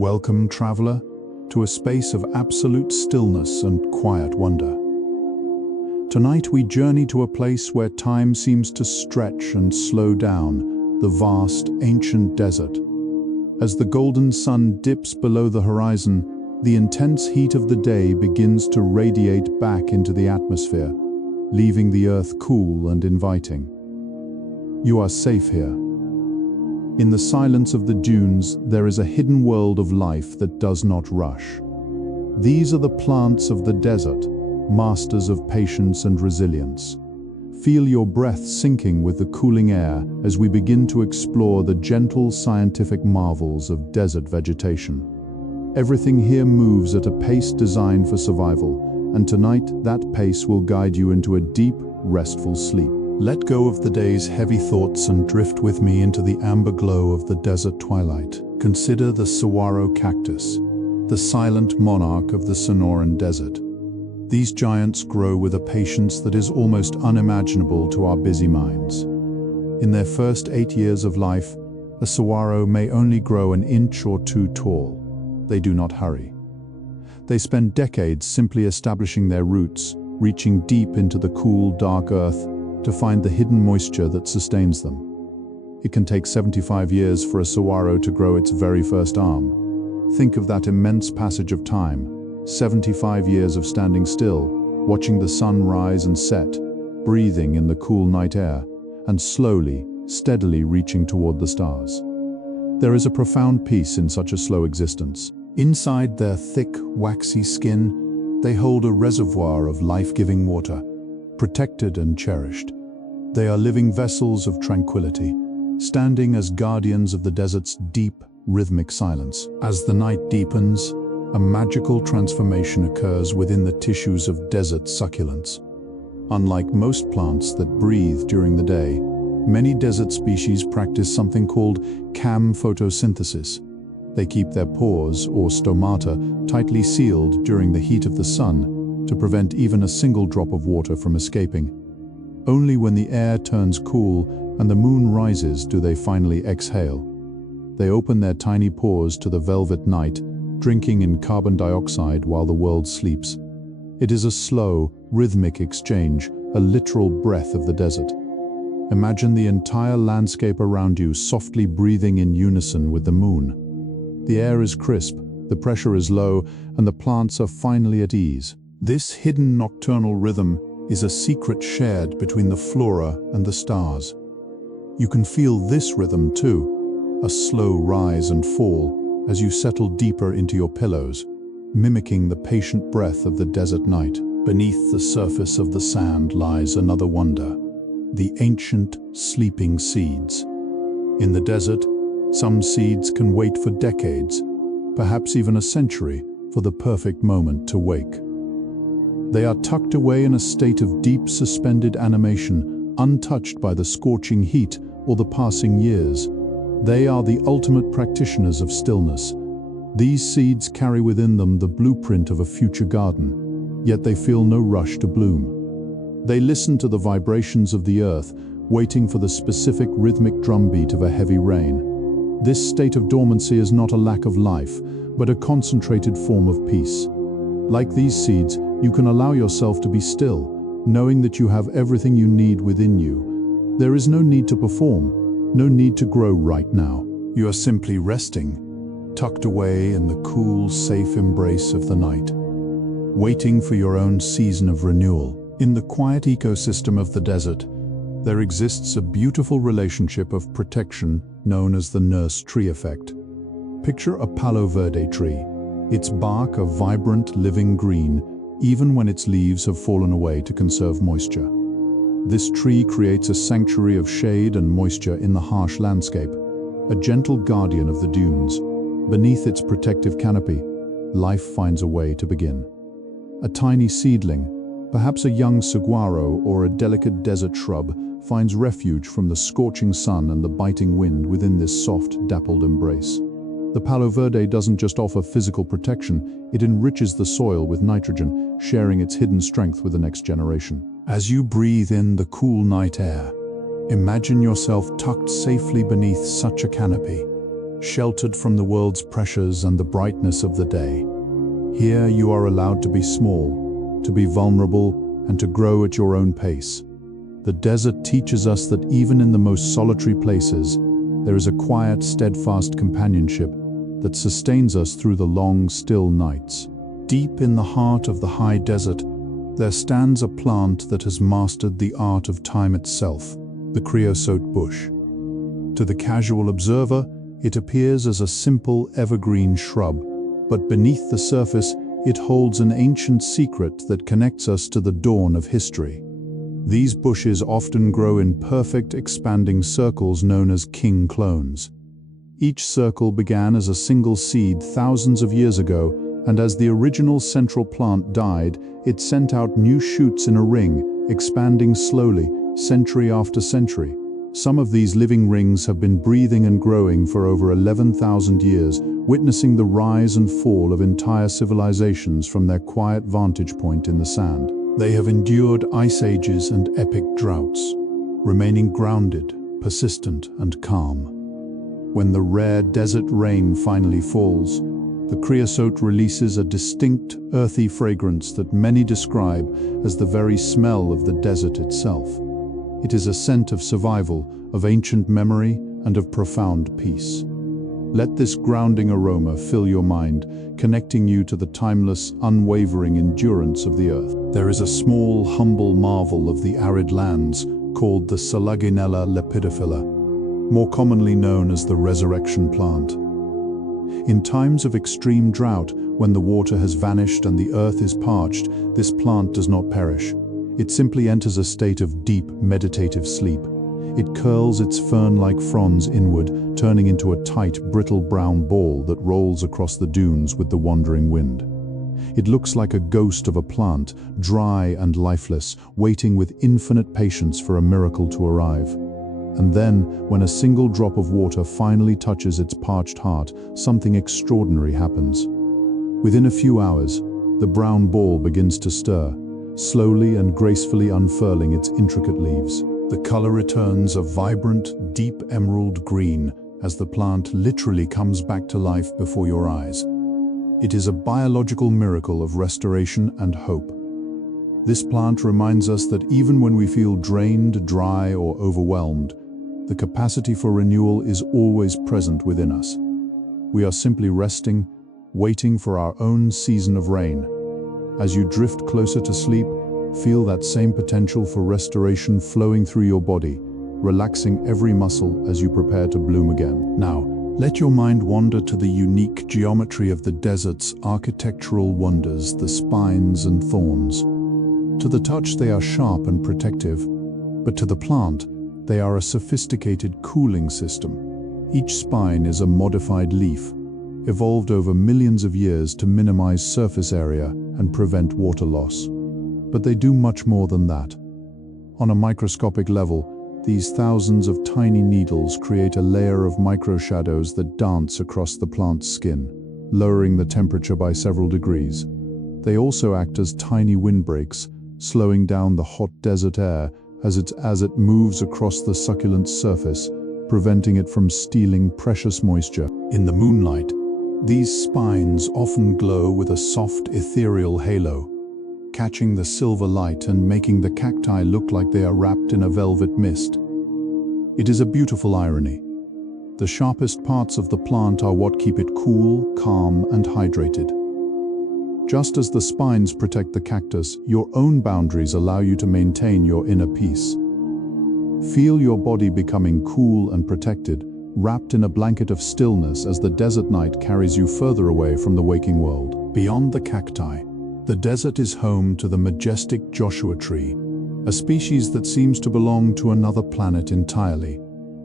Welcome, traveler, to a space of absolute stillness and quiet wonder. Tonight we journey to a place where time seems to stretch and slow down, the vast, ancient desert. As the golden sun dips below the horizon, the intense heat of the day begins to radiate back into the atmosphere, leaving the earth cool and inviting. You are safe here. In the silence of the dunes, there is a hidden world of life that does not rush. These are the plants of the desert, masters of patience and resilience. Feel your breath sinking with the cooling air as we begin to explore the gentle scientific marvels of desert vegetation. Everything here moves at a pace designed for survival, and tonight that pace will guide you into a deep, restful sleep. Let go of the day's heavy thoughts and drift with me into the amber glow of the desert twilight. Consider the saguaro cactus, the silent monarch of the Sonoran Desert. These giants grow with a patience that is almost unimaginable to our busy minds. In their first 8 years of life, a saguaro may only grow an inch or two tall. They do not hurry. They spend decades simply establishing their roots, reaching deep into the cool, dark earth to find the hidden moisture that sustains them. It can take 75 years for a saguaro to grow its very first arm. Think of that immense passage of time, 75 years of standing still, watching the sun rise and set, breathing in the cool night air, and slowly, steadily reaching toward the stars. There is a profound peace in such a slow existence. Inside their thick, waxy skin, they hold a reservoir of life-giving water, protected and cherished. They are living vessels of tranquility, standing as guardians of the desert's deep, rhythmic silence. As the night deepens, a magical transformation occurs within the tissues of desert succulents. Unlike most plants that breathe during the day, many desert species practice something called cam photosynthesis. They keep their pores, or stomata, tightly sealed during the heat of the sun to prevent even a single drop of water from escaping. Only when the air turns cool and the moon rises do they finally exhale. They open their tiny pores to the velvet night, drinking in carbon dioxide while the world sleeps. It is a slow, rhythmic exchange, a literal breath of the desert. Imagine the entire landscape around you softly breathing in unison with the moon. The air is crisp, the pressure is low, and the plants are finally at ease. This hidden nocturnal rhythm is a secret shared between the flora and the stars. You can feel this rhythm too, a slow rise and fall as you settle deeper into your pillows, mimicking the patient breath of the desert night. Beneath the surface of the sand lies another wonder, the ancient sleeping seeds. In the desert, some seeds can wait for decades, perhaps even a century, for the perfect moment to wake. They are tucked away in a state of deep suspended animation, untouched by the scorching heat or the passing years. They are the ultimate practitioners of stillness. These seeds carry within them the blueprint of a future garden, yet they feel no rush to bloom. They listen to the vibrations of the earth, waiting for the specific rhythmic drumbeat of a heavy rain. This state of dormancy is not a lack of life, but a concentrated form of peace. Like these seeds, you can allow yourself to be still, knowing that you have everything you need within you. There is no need to perform, no need to grow right now. You are simply resting, tucked away in the cool, safe embrace of the night, waiting for your own season of renewal. In the quiet ecosystem of the desert, there exists a beautiful relationship of protection known as the nurse tree effect. Picture a palo verde tree, its bark a vibrant, living green, even when its leaves have fallen away to conserve moisture. This tree creates a sanctuary of shade and moisture in the harsh landscape, a gentle guardian of the dunes. Beneath its protective canopy, life finds a way to begin. A tiny seedling, perhaps a young saguaro or a delicate desert shrub, finds refuge from the scorching sun and the biting wind within this soft, dappled embrace. The palo verde doesn't just offer physical protection, it enriches the soil with nitrogen, sharing its hidden strength with the next generation. As you breathe in the cool night air, imagine yourself tucked safely beneath such a canopy. sheltered from the world's pressures and the brightness of the day. Here you are allowed to be small, to be vulnerable, and to grow at your own pace. The desert teaches us that even in the most solitary places, there is a quiet, steadfast companionship that sustains us through the long, still nights. Deep in the heart of the high desert, there stands a plant that has mastered the art of time itself, the creosote bush. To the casual observer, it appears as a simple evergreen shrub, but beneath the surface, it holds an ancient secret that connects us to the dawn of history. These bushes often grow in perfect, expanding circles known as king clones. Each circle began as a single seed thousands of years ago, and as the original central plant died, it sent out new shoots in a ring, expanding slowly, century after century. Some of these living rings have been breathing and growing for over 11,000 years, witnessing the rise and fall of entire civilizations from their quiet vantage point in the sand. They have endured ice ages and epic droughts, remaining grounded, persistent, and calm. When the rare desert rain finally falls, the creosote releases a distinct, earthy fragrance that many describe as the very smell of the desert itself. It is a scent of survival, of ancient memory, and of profound peace. Let this grounding aroma fill your mind, connecting you to the timeless, unwavering endurance of the earth. There is a small, humble marvel of the arid lands called the Selaginella lepidophylla, more commonly known as the resurrection plant. In times of extreme drought, when the water has vanished and the earth is parched, this plant does not perish. It simply enters a state of deep, meditative sleep. It curls its fern-like fronds inward, turning into a tight, brittle brown ball that rolls across the dunes with the wandering wind. It looks like a ghost of a plant, dry and lifeless, waiting with infinite patience for a miracle to arrive. And then, when a single drop of water finally touches its parched heart, something extraordinary happens. Within a few hours, the brown ball begins to stir, slowly and gracefully unfurling its intricate leaves. The color returns a vibrant, deep emerald green as the plant literally comes back to life before your eyes. It is a biological miracle of restoration and hope. This plant reminds us that even when we feel drained, dry, or overwhelmed, the capacity for renewal is always present within us. We are simply resting, waiting for our own season of rain. As you drift closer to sleep, feel that same potential for restoration flowing through your body, relaxing every muscle as you prepare to bloom again. Now, let your mind wander to the unique geometry of the desert's architectural wonders, the spines and thorns. To the touch, they are sharp and protective, but to the plant, they are a sophisticated cooling system. Each spine is a modified leaf, evolved over millions of years to minimize surface area and prevent water loss. But they do much more than that. On a microscopic level, these thousands of tiny needles create a layer of microshadows that dance across the plant's skin, lowering the temperature by several degrees. They also act as tiny windbreaks, slowing down the hot desert air as it moves across the succulent's surface, preventing it from stealing precious moisture. In the moonlight, these spines often glow with a soft, ethereal halo, catching the silver light and making the cacti look like they are wrapped in a velvet mist. It is a beautiful irony. The sharpest parts of the plant are what keep it cool, calm, and hydrated. Just as the spines protect the cactus, your own boundaries allow you to maintain your inner peace. Feel your body becoming cool and protected, wrapped in a blanket of stillness as the desert night carries you further away from the waking world. Beyond the cacti, the desert is home to the majestic Joshua tree, a species that seems to belong to another planet entirely.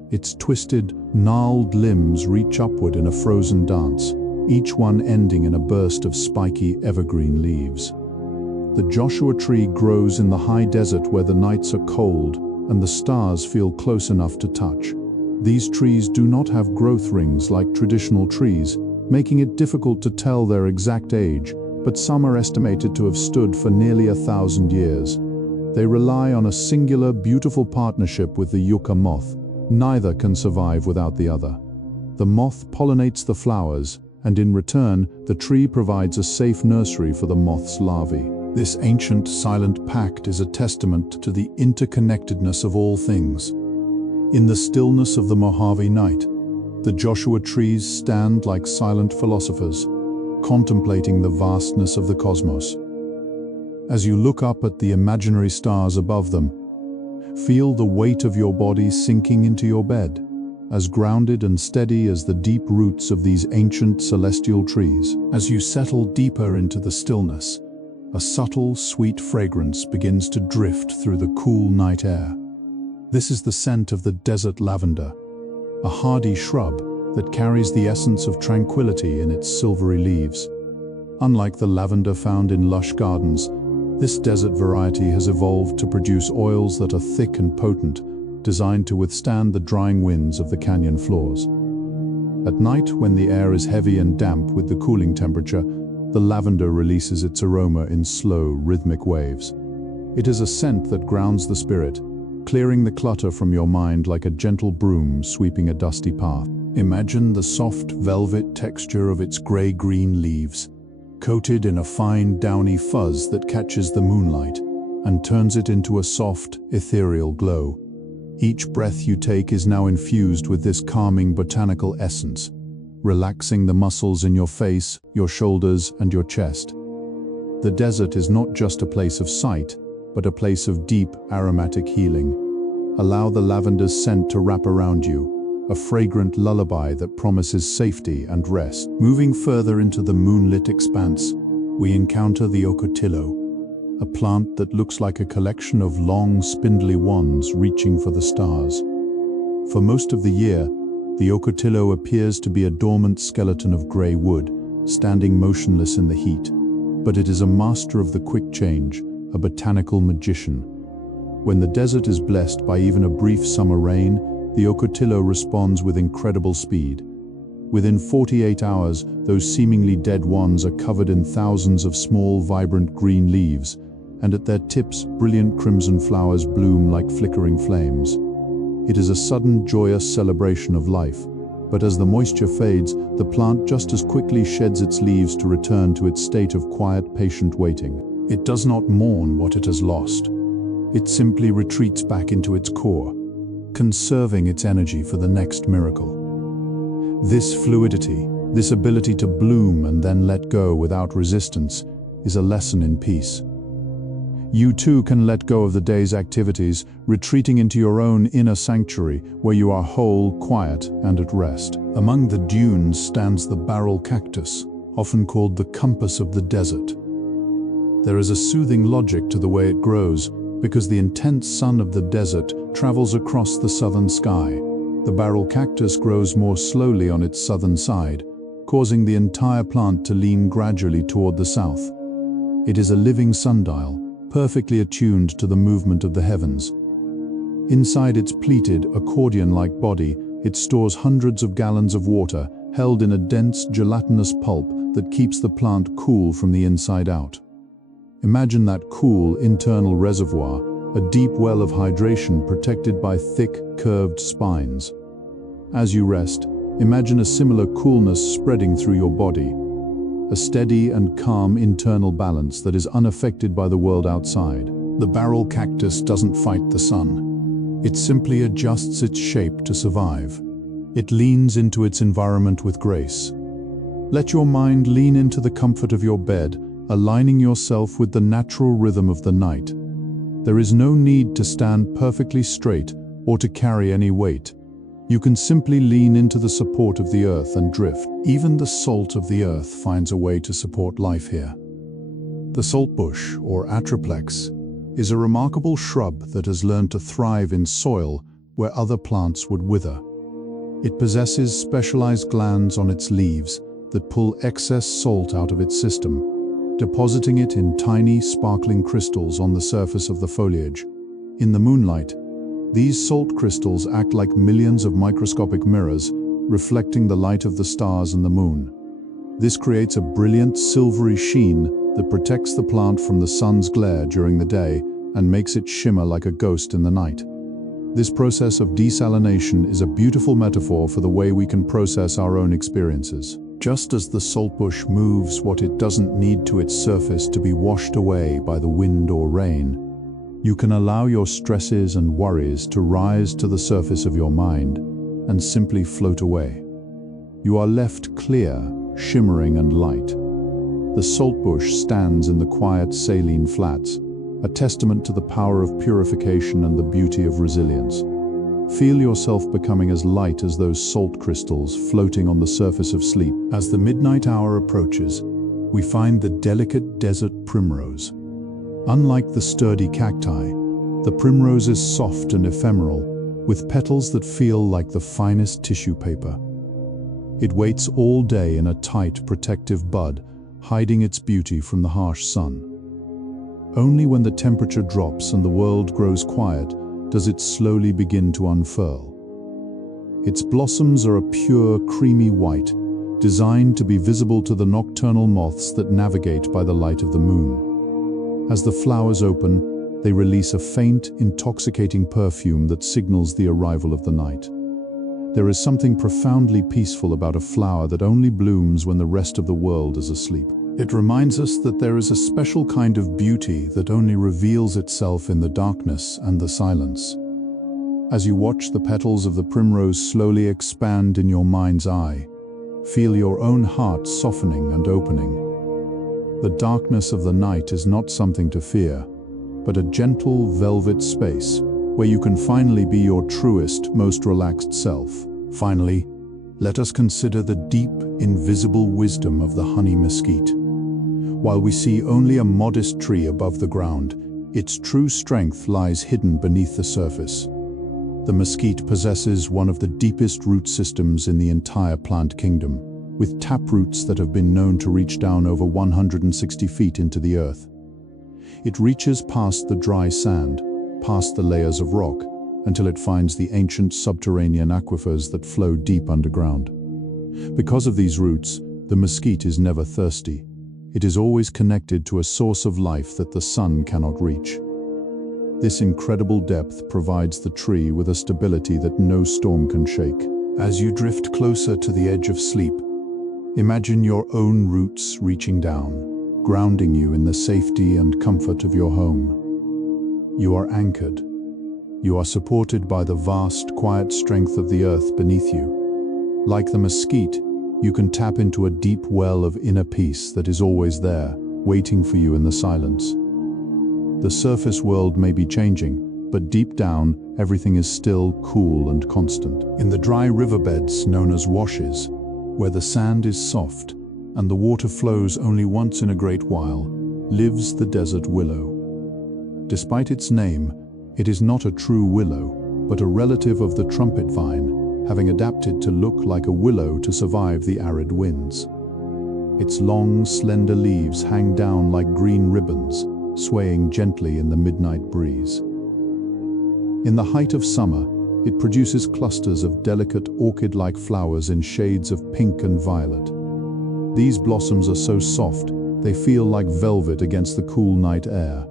Its twisted, gnarled limbs reach upward in a frozen dance, each one ending in a burst of spiky evergreen leaves. The Joshua tree grows in the high desert where the nights are cold and the stars feel close enough to touch. These trees do not have growth rings like traditional trees, making it difficult to tell their exact age, but some are estimated to have stood for nearly 1,000 years. They rely on a singular, beautiful partnership with the yucca moth. Neither can survive without the other. The moth pollinates the flowers, and in return, the tree provides a safe nursery for the moth's larvae. This ancient, silent pact is a testament to the interconnectedness of all things. In the stillness of the Mojave night, the Joshua trees stand like silent philosophers, contemplating the vastness of the cosmos. As you look up at the imaginary stars above them, feel the weight of your body sinking into your bed, as grounded and steady as the deep roots of these ancient celestial trees. As you settle deeper into the stillness, a subtle, sweet fragrance begins to drift through the cool night air. This is the scent of the desert lavender, a hardy shrub that carries the essence of tranquility in its silvery leaves. Unlike the lavender found in lush gardens, this desert variety has evolved to produce oils that are thick and potent, designed to withstand the drying winds of the canyon floors. At night, when the air is heavy and damp with the cooling temperature, the lavender releases its aroma in slow, rhythmic waves. It is a scent that grounds the spirit, clearing the clutter from your mind like a gentle broom sweeping a dusty path. Imagine the soft velvet texture of its gray-green leaves, coated in a fine, downy fuzz that catches the moonlight and turns it into a soft, ethereal glow. Each breath you take is now infused with this calming botanical essence, relaxing the muscles in your face, your shoulders, and your chest. The desert is not just a place of sight, but a place of deep, aromatic healing. Allow the lavender's scent to wrap around you, a fragrant lullaby that promises safety and rest. Moving further into the moonlit expanse, we encounter the ocotillo, a plant that looks like a collection of long, spindly wands reaching for the stars. For most of the year, the ocotillo appears to be a dormant skeleton of gray wood, standing motionless in the heat. But it is a master of the quick change, a botanical magician. When the desert is blessed by even a brief summer rain, the ocotillo responds with incredible speed. Within 48 hours, those seemingly dead wands are covered in thousands of small, vibrant green leaves, and at their tips, brilliant crimson flowers bloom like flickering flames. It is a sudden, joyous celebration of life, but as the moisture fades, the plant just as quickly sheds its leaves to return to its state of quiet, patient waiting. It does not mourn what it has lost. It simply retreats back into its core, conserving its energy for the next miracle. This fluidity, this ability to bloom and then let go without resistance, is a lesson in peace. You too can let go of the day's activities, retreating into your own inner sanctuary where you are whole, quiet, and at rest. Among the dunes stands the barrel cactus, often called the compass of the desert. There is a soothing logic to the way it grows, because the intense sun of the desert travels across the southern sky. The barrel cactus grows more slowly on its southern side, causing the entire plant to lean gradually toward the south. It is a living sundial, perfectly attuned to the movement of the heavens. Inside its pleated, accordion-like body, it stores hundreds of gallons of water, held in a dense, gelatinous pulp that keeps the plant cool from the inside out. Imagine that cool, internal reservoir, a deep well of hydration protected by thick, curved spines. As you rest, imagine a similar coolness spreading through your body, a steady and calm internal balance that is unaffected by the world outside. The barrel cactus doesn't fight the sun. It simply adjusts its shape to survive. It leans into its environment with grace. Let your mind lean into the comfort of your bed, aligning yourself with the natural rhythm of the night. There is no need to stand perfectly straight or to carry any weight. You can simply lean into the support of the earth and drift. Even the salt of the earth finds a way to support life here. The saltbush, or atriplex, is a remarkable shrub that has learned to thrive in soil where other plants would wither. It possesses specialized glands on its leaves that pull excess salt out of its system, depositing it in tiny, sparkling crystals on the surface of the foliage. In the moonlight, these salt crystals act like millions of microscopic mirrors, reflecting the light of the stars and the moon. This creates a brilliant, silvery sheen that protects the plant from the sun's glare during the day and makes it shimmer like a ghost in the night. This process of desalination is a beautiful metaphor for the way we can process our own experiences. Just as the saltbush moves what it doesn't need to its surface to be washed away by the wind or rain, you can allow your stresses and worries to rise to the surface of your mind and simply float away. You are left clear, shimmering and light. The saltbush stands in the quiet saline flats, a testament to the power of purification and the beauty of resilience. Feel yourself becoming as light as those salt crystals floating on the surface of sleep. As the midnight hour approaches, we find the delicate desert primrose. Unlike the sturdy cacti, the primrose is soft and ephemeral, with petals that feel like the finest tissue paper. It waits all day in a tight, protective bud, hiding its beauty from the harsh sun. Only when the temperature drops and the world grows quiet does it slowly begin to unfurl. Its blossoms are a pure, creamy white, designed to be visible to the nocturnal moths that navigate by the light of the moon. As the flowers open, they release a faint, intoxicating perfume that signals the arrival of the night. There is something profoundly peaceful about a flower that only blooms when the rest of the world is asleep. It reminds us that there is a special kind of beauty that only reveals itself in the darkness and the silence. As you watch the petals of the primrose slowly expand in your mind's eye, feel your own heart softening and opening. The darkness of the night is not something to fear, but a gentle velvet space where you can finally be your truest, most relaxed self. Finally, let us consider the deep, invisible wisdom of the honey mesquite. While we see only a modest tree above the ground, its true strength lies hidden beneath the surface. The mesquite possesses one of the deepest root systems in the entire plant kingdom, with taproots that have been known to reach down over 160 feet into the earth. It reaches past the dry sand, past the layers of rock, until it finds the ancient subterranean aquifers that flow deep underground. Because of these roots, the mesquite is never thirsty. It is always connected to a source of life that the sun cannot reach. This incredible depth provides the tree with a stability that no storm can shake. As you drift closer to the edge of sleep, imagine your own roots reaching down, grounding you in the safety and comfort of your home. You are anchored. You are supported by the vast, quiet strength of the earth beneath you. Like the mesquite, you can tap into a deep well of inner peace that is always there, waiting for you in the silence. The surface world may be changing, but deep down, everything is still cool and constant. In the dry riverbeds known as washes, where the sand is soft and the water flows only once in a great while, lives the desert willow. Despite its name, it is not a true willow, but a relative of the trumpet vine, having adapted to look like a willow to survive the arid winds. Its long, slender leaves hang down like green ribbons, swaying gently in the midnight breeze. In the height of summer, it produces clusters of delicate orchid-like flowers in shades of pink and violet. These blossoms are so soft, they feel like velvet against the cool night air.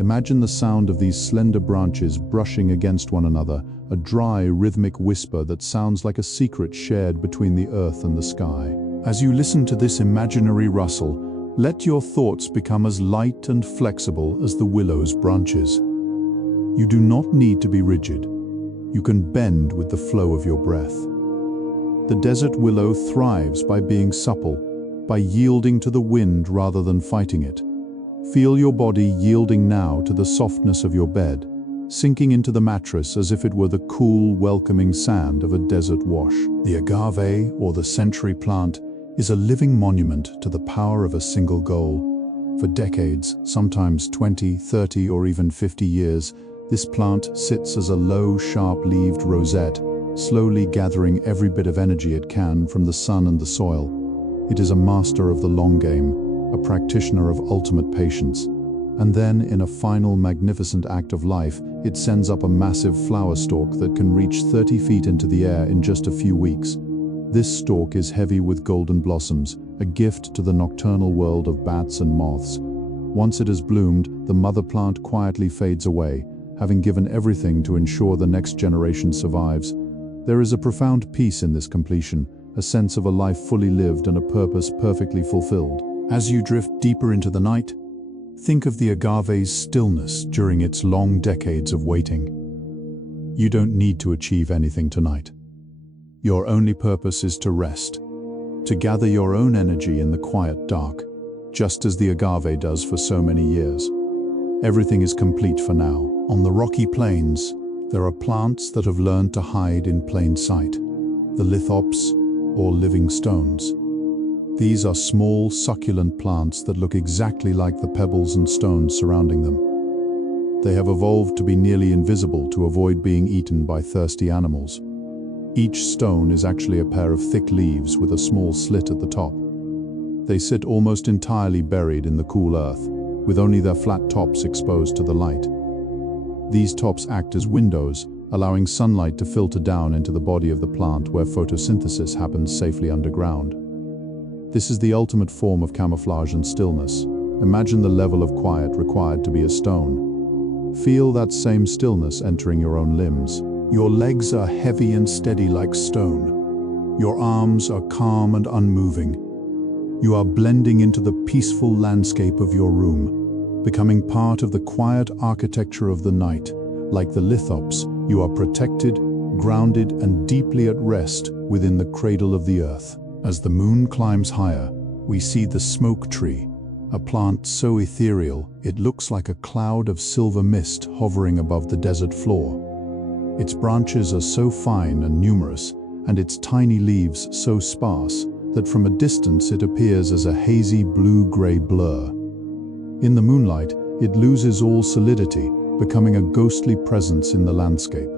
Imagine the sound of these slender branches brushing against one another, a dry, rhythmic whisper that sounds like a secret shared between the earth and the sky. As you listen to this imaginary rustle, let your thoughts become as light and flexible as the willow's branches. You do not need to be rigid. You can bend with the flow of your breath. The desert willow thrives by being supple, by yielding to the wind rather than fighting it. Feel your body yielding now to the softness of your bed, sinking into the mattress as if it were the cool, welcoming sand of a desert wash. The agave, or the century plant, is a living monument to the power of a single goal. For decades, sometimes 20, 30, or even 50 years, this plant sits as a low, sharp-leaved rosette, slowly gathering every bit of energy it can from the sun and the soil. It is a master of the long game, a practitioner of ultimate patience. And then, in a final magnificent act of life, it sends up a massive flower stalk that can reach 30 feet into the air in just a few weeks. This stalk is heavy with golden blossoms, a gift to the nocturnal world of bats and moths. Once it has bloomed, the mother plant quietly fades away, having given everything to ensure the next generation survives. There is a profound peace in this completion, a sense of a life fully lived and a purpose perfectly fulfilled. As you drift deeper into the night, think of the agave's stillness during its long decades of waiting. You don't need to achieve anything tonight. Your only purpose is to rest, to gather your own energy in the quiet dark, just as the agave does for so many years. Everything is complete for now. On the rocky plains, there are plants that have learned to hide in plain sight, the lithops, or living stones. These are small, succulent plants that look exactly like the pebbles and stones surrounding them. They have evolved to be nearly invisible to avoid being eaten by thirsty animals. Each stone is actually a pair of thick leaves with a small slit at the top. They sit almost entirely buried in the cool earth, with only their flat tops exposed to the light. These tops act as windows, allowing sunlight to filter down into the body of the plant where photosynthesis happens safely underground. This is the ultimate form of camouflage and stillness. Imagine the level of quiet required to be a stone. Feel that same stillness entering your own limbs. Your legs are heavy and steady like stone. Your arms are calm and unmoving. You are blending into the peaceful landscape of your room, becoming part of the quiet architecture of the night. Like the lithops, you are protected, grounded, and deeply at rest within the cradle of the earth. As the moon climbs higher, we see the smoke tree, a plant so ethereal it looks like a cloud of silver mist hovering above the desert floor. Its branches are so fine and numerous, and its tiny leaves so sparse, that from a distance it appears as a hazy blue-gray blur. In the moonlight, it loses all solidity, becoming a ghostly presence in the landscape.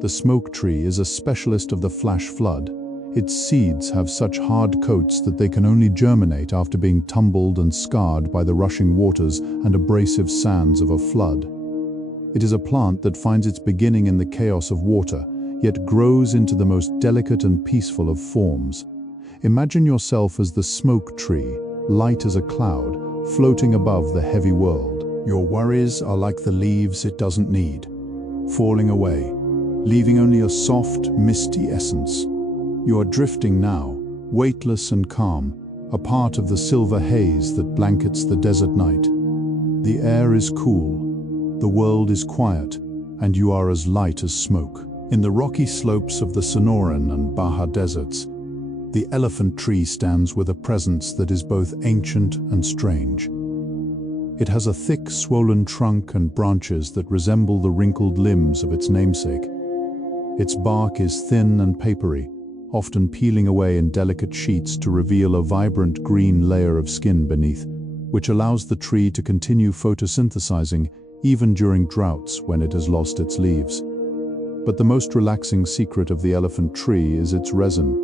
The smoke tree is a specialist of the flash flood. Its seeds have such hard coats that they can only germinate after being tumbled and scarred by the rushing waters and abrasive sands of a flood. It is a plant that finds its beginning in the chaos of water, yet grows into the most delicate and peaceful of forms. Imagine yourself as the smoke tree, light as a cloud, floating above the heavy world. Your worries are like the leaves it doesn't need, falling away, leaving only a soft, misty essence. You are drifting now, weightless and calm, a part of the silver haze that blankets the desert night. The air is cool, the world is quiet, and you are as light as smoke. In the rocky slopes of the Sonoran and Baja deserts, the elephant tree stands with a presence that is both ancient and strange. It has a thick, swollen trunk and branches that resemble the wrinkled limbs of its namesake. Its bark is thin and papery, often peeling away in delicate sheets to reveal a vibrant green layer of skin beneath, which allows the tree to continue photosynthesizing even during droughts when it has lost its leaves. But the most relaxing secret of the elephant tree is its resin.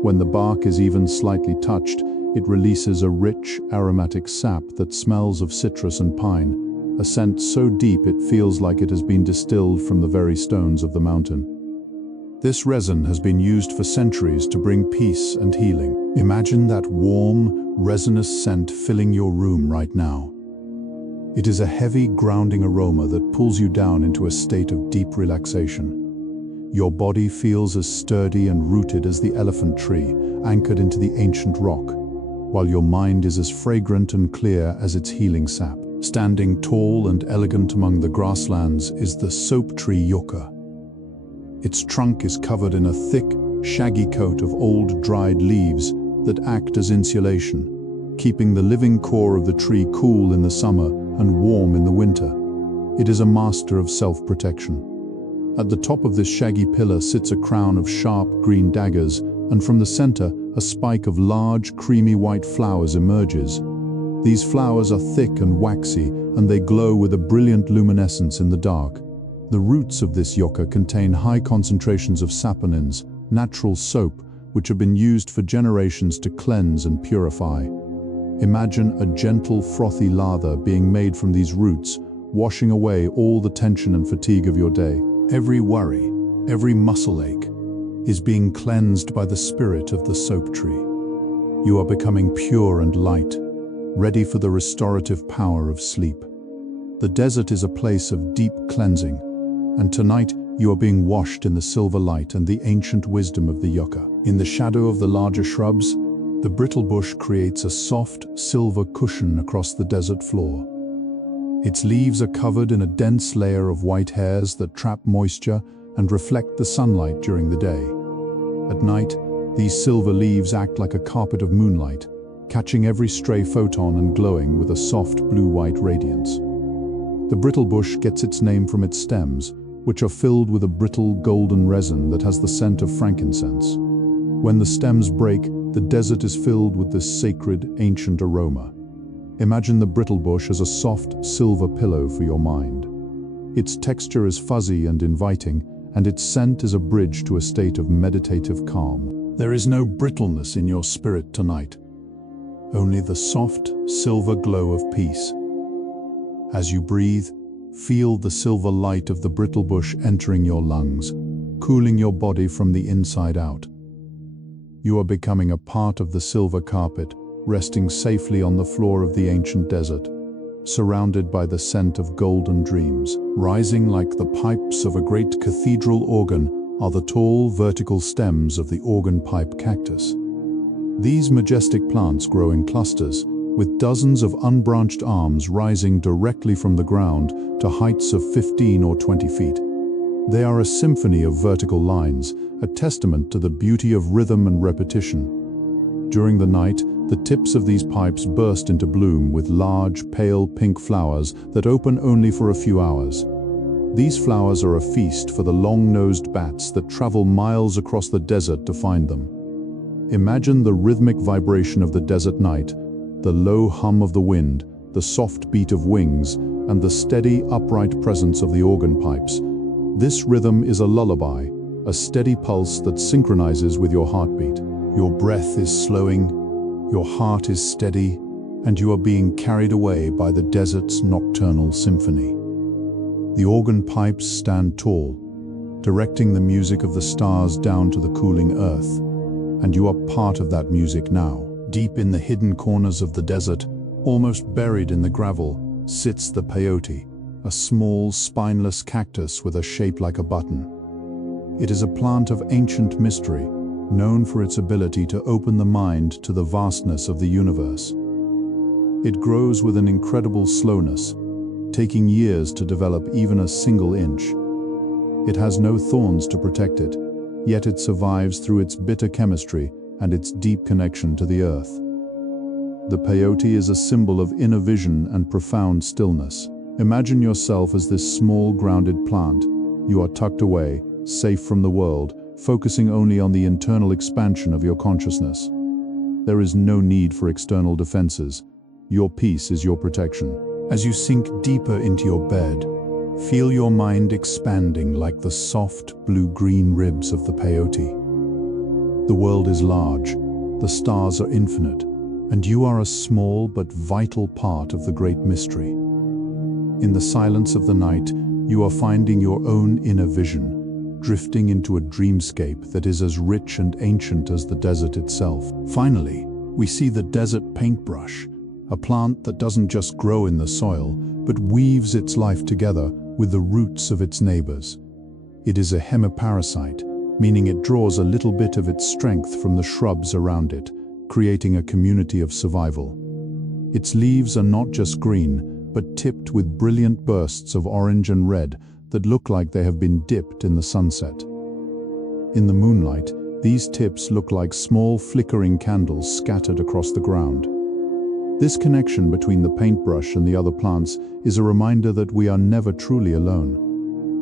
When the bark is even slightly touched, it releases a rich, aromatic sap that smells of citrus and pine, a scent so deep it feels like it has been distilled from the very stones of the mountain. This resin has been used for centuries to bring peace and healing. Imagine that warm, resinous scent filling your room right now. It is a heavy, grounding aroma that pulls you down into a state of deep relaxation. Your body feels as sturdy and rooted as the elephant tree, anchored into the ancient rock, while your mind is as fragrant and clear as its healing sap. Standing tall and elegant among the grasslands is the soap tree yucca. Its trunk is covered in a thick, shaggy coat of old, dried leaves that act as insulation, keeping the living core of the tree cool in the summer and warm in the winter. It is a master of self-protection. At the top of this shaggy pillar sits a crown of sharp green daggers, and from the center, a spike of large, creamy white flowers emerges. These flowers are thick and waxy, and they glow with a brilliant luminescence in the dark. The roots of this yucca contain high concentrations of saponins, natural soap, which have been used for generations to cleanse and purify. Imagine a gentle, frothy lather being made from these roots, washing away all the tension and fatigue of your day. Every worry, every muscle ache, is being cleansed by the spirit of the soap tree. You are becoming pure and light, ready for the restorative power of sleep. The desert is a place of deep cleansing, and tonight you are being washed in the silver light and the ancient wisdom of the yucca. In the shadow of the larger shrubs, the brittle bush creates a soft, silver cushion across the desert floor. Its leaves are covered in a dense layer of white hairs that trap moisture and reflect the sunlight during the day. At night, these silver leaves act like a carpet of moonlight, catching every stray photon and glowing with a soft blue-white radiance. The brittle bush gets its name from its stems, which are filled with a brittle golden resin that has the scent of frankincense. When the stems break, the desert is filled with this sacred, ancient aroma. Imagine the brittle bush as a soft, silver pillow for your mind. Its texture is fuzzy and inviting, and its scent is a bridge to a state of meditative calm. There is no brittleness in your spirit tonight, only the soft, silver glow of peace. As you breathe, feel the silver light of the brittle bush entering your lungs, cooling your body from the inside out. You are becoming a part of the silver carpet, resting safely on the floor of the ancient desert, surrounded by the scent of golden dreams. Rising like the pipes of a great cathedral organ are the tall, vertical stems of the organ pipe cactus. These majestic plants grow in clusters, with dozens of unbranched arms rising directly from the ground to heights of 15 or 20 feet. They are a symphony of vertical lines, a testament to the beauty of rhythm and repetition. During the night, the tips of these pipes burst into bloom with large, pale pink flowers that open only for a few hours. These flowers are a feast for the long-nosed bats that travel miles across the desert to find them. Imagine the rhythmic vibration of the desert night, the low hum of the wind, the soft beat of wings, and the steady, upright presence of the organ pipes. This rhythm is a lullaby, a steady pulse that synchronizes with your heartbeat. Your breath is slowing, your heart is steady, and you are being carried away by the desert's nocturnal symphony. The organ pipes stand tall, directing the music of the stars down to the cooling earth, and you are part of that music now. Deep in the hidden corners of the desert, almost buried in the gravel, sits the peyote, a small, spineless cactus with a shape like a button. It is a plant of ancient mystery, known for its ability to open the mind to the vastness of the universe. It grows with an incredible slowness, taking years to develop even a single inch. It has no thorns to protect it, yet it survives through its bitter chemistry and its deep connection to the earth. The peyote is a symbol of inner vision and profound stillness. Imagine yourself as this small, grounded plant. You are tucked away, safe from the world, focusing only on the internal expansion of your consciousness. There is no need for external defenses. Your peace is your protection. As you sink deeper into your bed, feel your mind expanding like the soft, blue-green ribs of the peyote. The world is large, the stars are infinite, and you are a small but vital part of the great mystery. In the silence of the night, you are finding your own inner vision, drifting into a dreamscape that is as rich and ancient as the desert itself. Finally, we see the desert paintbrush, a plant that doesn't just grow in the soil, but weaves its life together with the roots of its neighbors. It is a hemiparasite, meaning it draws a little bit of its strength from the shrubs around it, creating a community of survival. Its leaves are not just green, but tipped with brilliant bursts of orange and red that look like they have been dipped in the sunset. In the moonlight, these tips look like small flickering candles scattered across the ground. This connection between the paintbrush and the other plants is a reminder that we are never truly alone.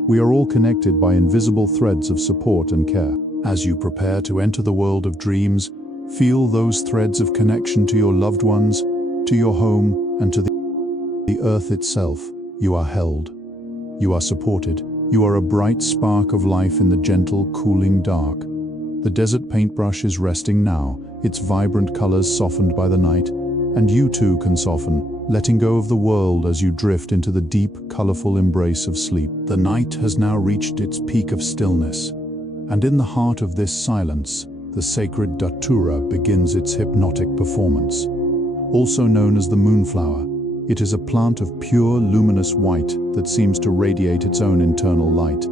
We are all connected by invisible threads of support and care. As you prepare to enter the world of dreams, feel those threads of connection to your loved ones, to your home, and to the earth itself. You are held. You are supported. You are a bright spark of life in the gentle, cooling dark. The desert paintbrush is resting now, its vibrant colors softened by the night, and you too can soften, letting go of the world as you drift into the deep, colorful embrace of sleep. The night has now reached its peak of stillness, and in the heart of this silence, the sacred datura begins its hypnotic performance. Also known as the moonflower, It is a plant of pure, luminous white that seems to radiate its own internal light.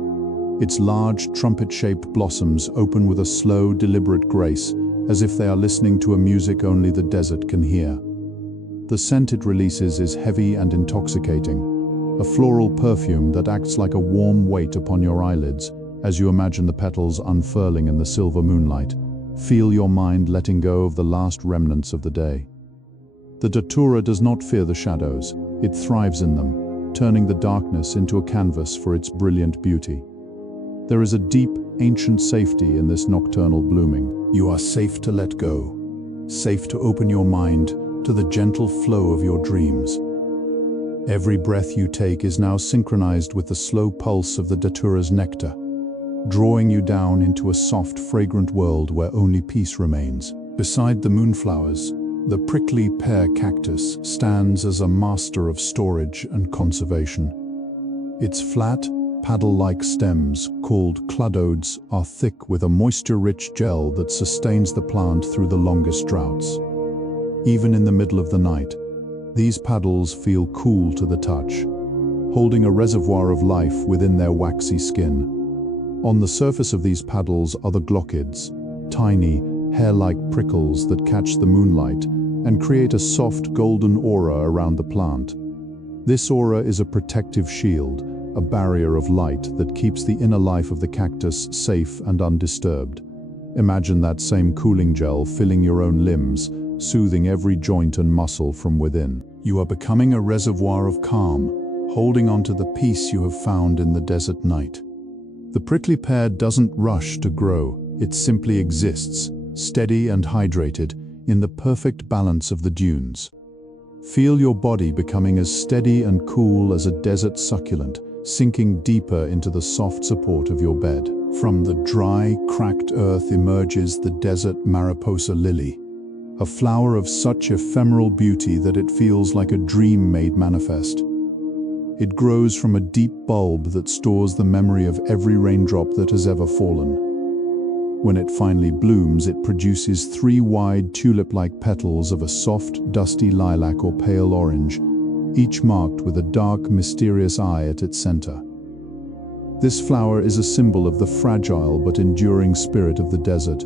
Its large, trumpet-shaped blossoms open with a slow, deliberate grace, as if they are listening to a music only the desert can hear. The scent it releases is heavy and intoxicating, a floral perfume that acts like a warm weight upon your eyelids as you imagine the petals unfurling in the silver moonlight. Feel your mind letting go of the last remnants of the day. The datura does not fear the shadows, it thrives in them, turning the darkness into a canvas for its brilliant beauty. There is a deep, ancient safety in this nocturnal blooming. You are safe to let go, safe to open your mind to the gentle flow of your dreams. Every breath you take is now synchronized with the slow pulse of the datura's nectar, drawing you down into a soft, fragrant world where only peace remains. Beside the moonflowers, the prickly pear cactus stands as a master of storage and conservation. Its flat, paddle-like stems, called cladodes, are thick with a moisture-rich gel that sustains the plant through the longest droughts. Even in the middle of the night, these paddles feel cool to the touch, holding a reservoir of life within their waxy skin. On the surface of these paddles are the glochids, tiny, hair-like prickles that catch the moonlight and create a soft golden aura around the plant. This aura is a protective shield, a barrier of light that keeps the inner life of the cactus safe and undisturbed. Imagine that same cooling gel filling your own limbs, soothing every joint and muscle from within. You are becoming a reservoir of calm, holding on to the peace you have found in the desert night. The prickly pear doesn't rush to grow, it simply exists, steady and hydrated, in the perfect balance of the dunes. Feel your body becoming as steady and cool as a desert succulent, sinking deeper into the soft support of your bed. From the dry, cracked earth emerges the desert mariposa lily, a flower of such ephemeral beauty that it feels like a dream made manifest. It grows from a deep bulb that stores the memory of every raindrop that has ever fallen. When it finally blooms, it produces 3 wide tulip-like petals of a soft, dusty lilac or pale orange, each marked with a dark, mysterious eye at its center. This flower is a symbol of the fragile but enduring spirit of the desert.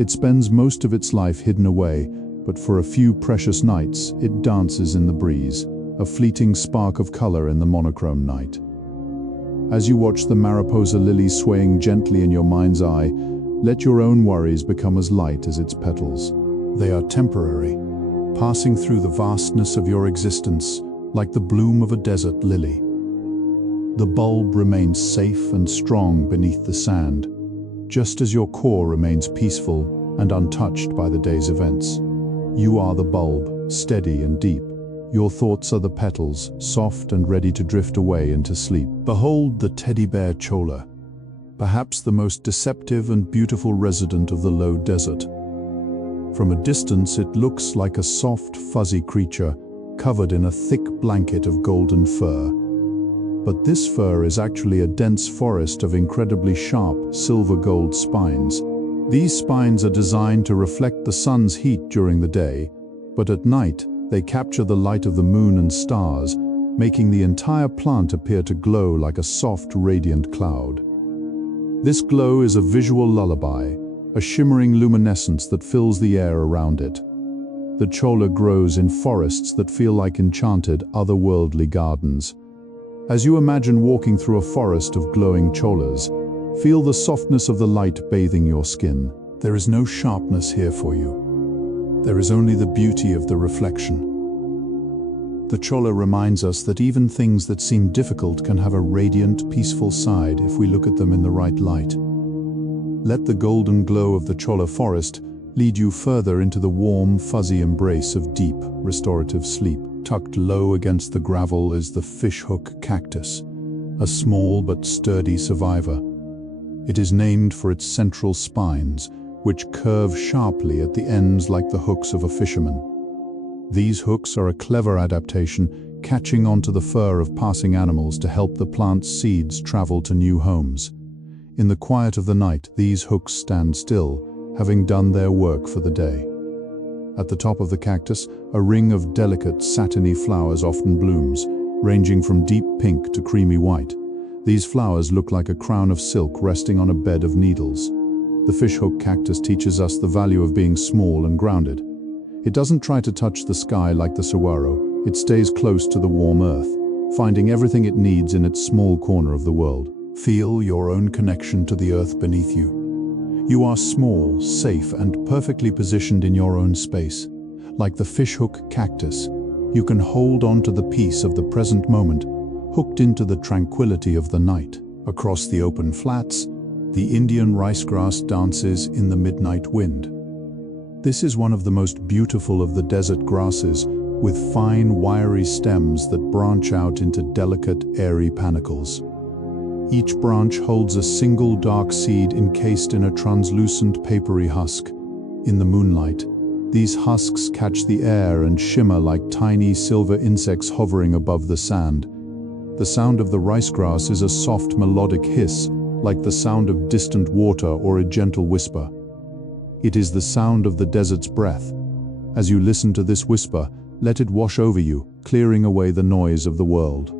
It spends most of its life hidden away, but for a few precious nights, it dances in the breeze, a fleeting spark of color in the monochrome night. As you watch the mariposa lily swaying gently in your mind's eye, let your own worries become as light as its petals. They are temporary, passing through the vastness of your existence like the bloom of a desert lily. The bulb remains safe and strong beneath the sand, just as your core remains peaceful and untouched by the day's events. You are the bulb, steady and deep. Your thoughts are the petals, soft and ready to drift away into sleep. Behold the teddy bear cholla, perhaps the most deceptive and beautiful resident of the low desert. From a distance, it looks like a soft, fuzzy creature covered in a thick blanket of golden fur. But this fur is actually a dense forest of incredibly sharp, silver-gold spines. These spines are designed to reflect the sun's heat during the day, but at night, they capture the light of the moon and stars, making the entire plant appear to glow like a soft, radiant cloud. This glow is a visual lullaby, a shimmering luminescence that fills the air around it. The cholla grows in forests that feel like enchanted, otherworldly gardens. As you imagine walking through a forest of glowing chollas, feel the softness of the light bathing your skin. There is no sharpness here for you. There is only the beauty of the reflection. The cholla reminds us that even things that seem difficult can have a radiant, peaceful side if we look at them in the right light. Let the golden glow of the cholla forest lead you further into the warm, fuzzy embrace of deep, restorative sleep. Tucked low against the gravel is the fishhook cactus, a small but sturdy survivor. It is named for its central spines, which curve sharply at the ends like the hooks of a fisherman. These hooks are a clever adaptation, catching onto the fur of passing animals to help the plant's seeds travel to new homes. In the quiet of the night, these hooks stand still, having done their work for the day. At the top of the cactus, a ring of delicate, satiny flowers often blooms, ranging from deep pink to creamy white. These flowers look like a crown of silk resting on a bed of needles. The fishhook cactus teaches us the value of being small and grounded. It doesn't try to touch the sky like the saguaro, it stays close to the warm earth, finding everything it needs in its small corner of the world. Feel your own connection to the earth beneath you. You are small, safe, and perfectly positioned in your own space. Like the fishhook cactus, you can hold on to the peace of the present moment, hooked into the tranquility of the night. Across the open flats, the Indian ricegrass dances in the midnight wind. This is one of the most beautiful of the desert grasses, with fine, wiry stems that branch out into delicate, airy panicles. Each branch holds a single dark seed encased in a translucent, papery husk. In the moonlight, these husks catch the air and shimmer like tiny silver insects hovering above the sand. The sound of the ricegrass is a soft, melodic hiss, like the sound of distant water or a gentle whisper. It is the sound of the desert's breath. As you listen to this whisper, let it wash over you, clearing away the noise of the world.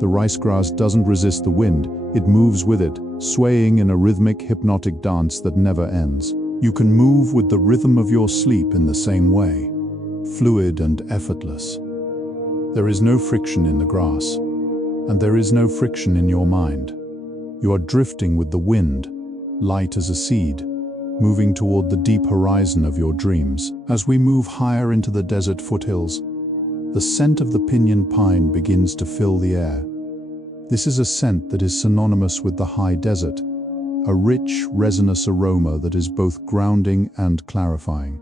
The ricegrass doesn't resist the wind, it moves with it, swaying in a rhythmic, hypnotic dance that never ends. You can move with the rhythm of your sleep in the same way, fluid and effortless. There is no friction in the grass, and there is no friction in your mind. You are drifting with the wind, light as a seed, moving toward the deep horizon of your dreams. As we move higher into the desert foothills, the scent of the pinyon pine begins to fill the air. This is a scent that is synonymous with the high desert, a rich, resinous aroma that is both grounding and clarifying.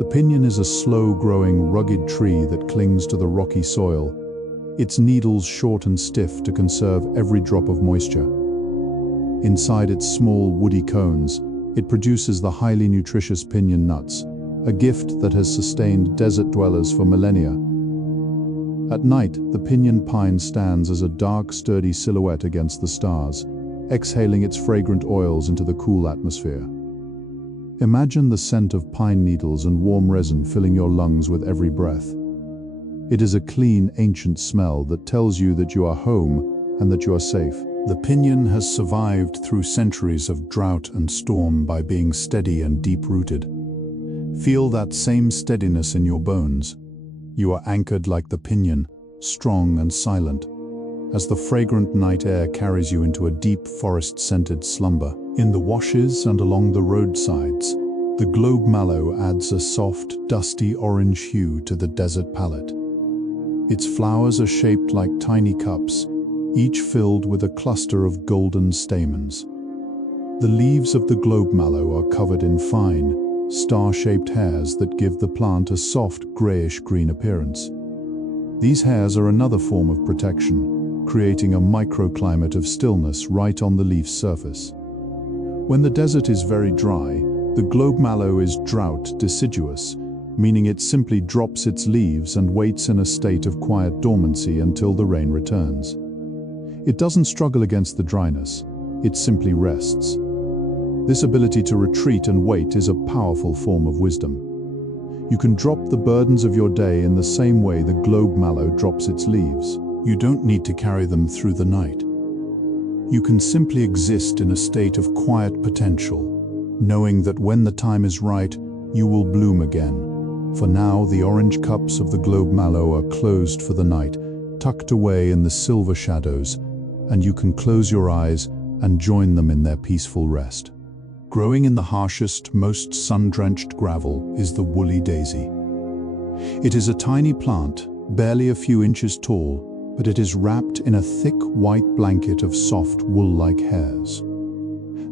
The pinyon is a slow-growing, rugged tree that clings to the rocky soil, its needles short and stiff to conserve every drop of moisture. Inside its small, woody cones, it produces the highly nutritious pinyon nuts, a gift that has sustained desert dwellers for millennia. At night, the pinyon pine stands as a dark, sturdy silhouette against the stars, exhaling its fragrant oils into the cool atmosphere. Imagine the scent of pine needles and warm resin filling your lungs with every breath. It is a clean, ancient smell that tells you that you are home and that you are safe. The pinyon has survived through centuries of drought and storm by being steady and deep-rooted. Feel that same steadiness in your bones. You are anchored like the pinyon, strong and silent, as the fragrant night air carries you into a deep forest-scented slumber. In the washes and along the roadsides, the globe mallow adds a soft, dusty orange hue to the desert palette. Its flowers are shaped like tiny cups, each filled with a cluster of golden stamens. The leaves of the globe mallow are covered in fine, star-shaped hairs that give the plant a soft, grayish-green appearance. These hairs are another form of protection, creating a microclimate of stillness right on the leaf's surface. When the desert is very dry, the globe mallow is drought deciduous, meaning it simply drops its leaves and waits in a state of quiet dormancy until the rain returns. It doesn't struggle against the dryness, it simply rests. This ability to retreat and wait is a powerful form of wisdom. You can drop the burdens of your day in the same way the globe mallow drops its leaves. You don't need to carry them through the night. You can simply exist in a state of quiet potential, knowing that when the time is right, you will bloom again. For now, the orange cups of the globe mallow are closed for the night, tucked away in the silver shadows, and you can close your eyes and join them in their peaceful rest. Growing in the harshest, most sun-drenched gravel is the woolly daisy. It is a tiny plant, barely a few inches tall, but it is wrapped in a thick white blanket of soft wool-like hairs.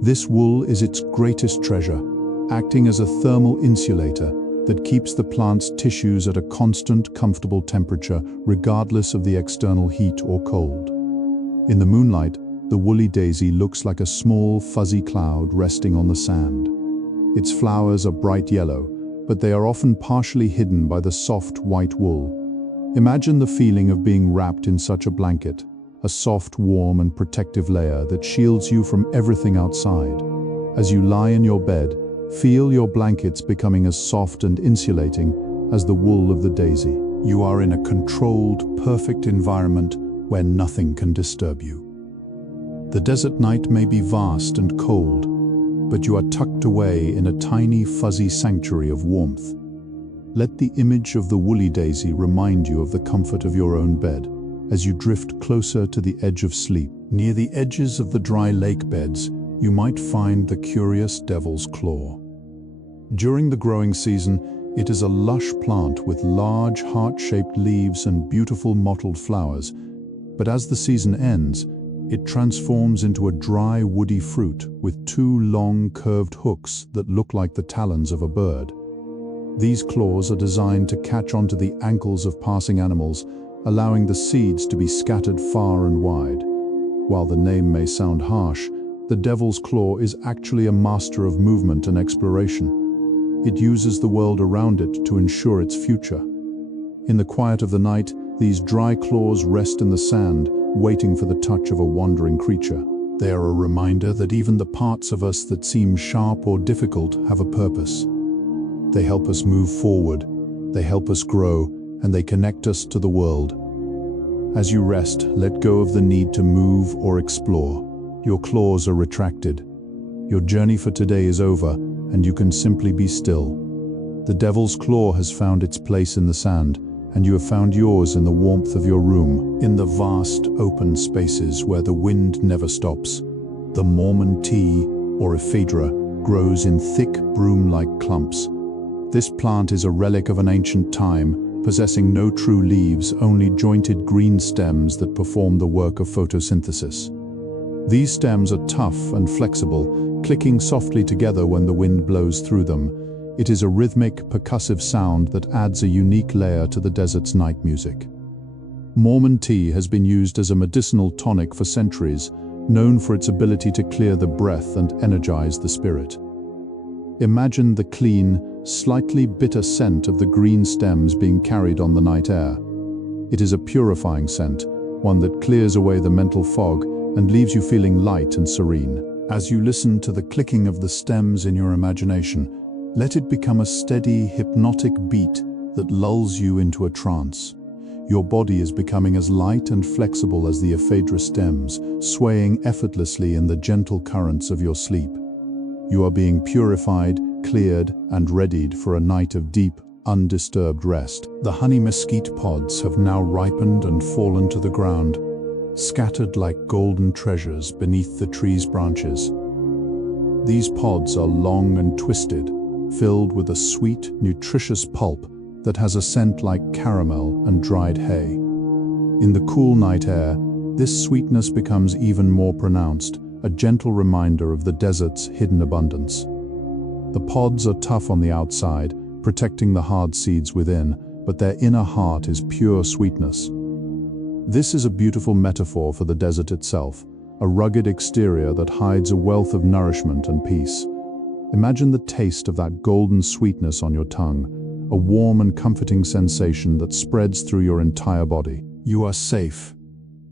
This wool is its greatest treasure, acting as a thermal insulator that keeps the plant's tissues at a constant, comfortable temperature regardless of the external heat or cold. In the moonlight, the woolly daisy looks like a small, fuzzy cloud resting on the sand. Its flowers are bright yellow, but they are often partially hidden by the soft, white wool. Imagine the feeling of being wrapped in such a blanket, a soft, warm, and protective layer that shields you from everything outside. As you lie in your bed, Feel your blankets becoming as soft and insulating as the wool of the daisy. You are in a controlled, perfect environment where nothing can disturb you. The desert night may be vast and cold, but you are tucked away in a tiny, fuzzy sanctuary of warmth. Let the image of the woolly daisy remind you of the comfort of your own bed as you drift closer to the edge of sleep. Near the edges of the dry lake beds, you might find the curious devil's claw. During the growing season, it is a lush plant with large, heart-shaped leaves and beautiful mottled flowers. But as the season ends, it transforms into a dry, woody fruit with two long, curved hooks that look like the talons of a bird. These claws are designed to catch onto the ankles of passing animals, allowing the seeds to be scattered far and wide. While the name may sound harsh, the devil's claw is actually a master of movement and exploration. It uses the world around it to ensure its future. In the quiet of the night, these dry claws rest in the sand, waiting for the touch of a wandering creature. They are a reminder that even the parts of us that seem sharp or difficult have a purpose. They help us move forward, they help us grow, and they connect us to the world. As you rest, let go of the need to move or explore. Your claws are retracted. Your journey for today is over, and you can simply be still. The devil's claw has found its place in the sand, and you have found yours in the warmth of your room. In the vast, open spaces where the wind never stops, the Mormon tea, or ephedra, grows in thick, broom-like clumps. This plant is a relic of an ancient time, possessing no true leaves, only jointed green stems that perform the work of photosynthesis. These stems are tough and flexible, clicking softly together when the wind blows through them. It is a rhythmic, percussive sound that adds a unique layer to the desert's night music. Mormon tea has been used as a medicinal tonic for centuries, known for its ability to clear the breath and energize the spirit. Imagine the clean, slightly bitter scent of the green stems being carried on the night air. It is a purifying scent, one that clears away the mental fog and leaves you feeling light and serene. As you listen to the clicking of the stems in your imagination, let it become a steady, hypnotic beat that lulls you into a trance. Your body is becoming as light and flexible as the ephedra stems, swaying effortlessly in the gentle currents of your sleep. You are being purified, cleared, and readied for a night of deep, undisturbed rest. The honey mesquite pods have now ripened and fallen to the ground, scattered like golden treasures beneath the tree's branches. These pods are long and twisted, filled with a sweet, nutritious pulp that has a scent like caramel and dried hay. In the cool night air, this sweetness becomes even more pronounced, a gentle reminder of the desert's hidden abundance. The pods are tough on the outside, protecting the hard seeds within, but their inner heart is pure sweetness. This is a beautiful metaphor for the desert itself, a rugged exterior that hides a wealth of nourishment and peace. Imagine the taste of that golden sweetness on your tongue, a warm and comforting sensation that spreads through your entire body. You are safe,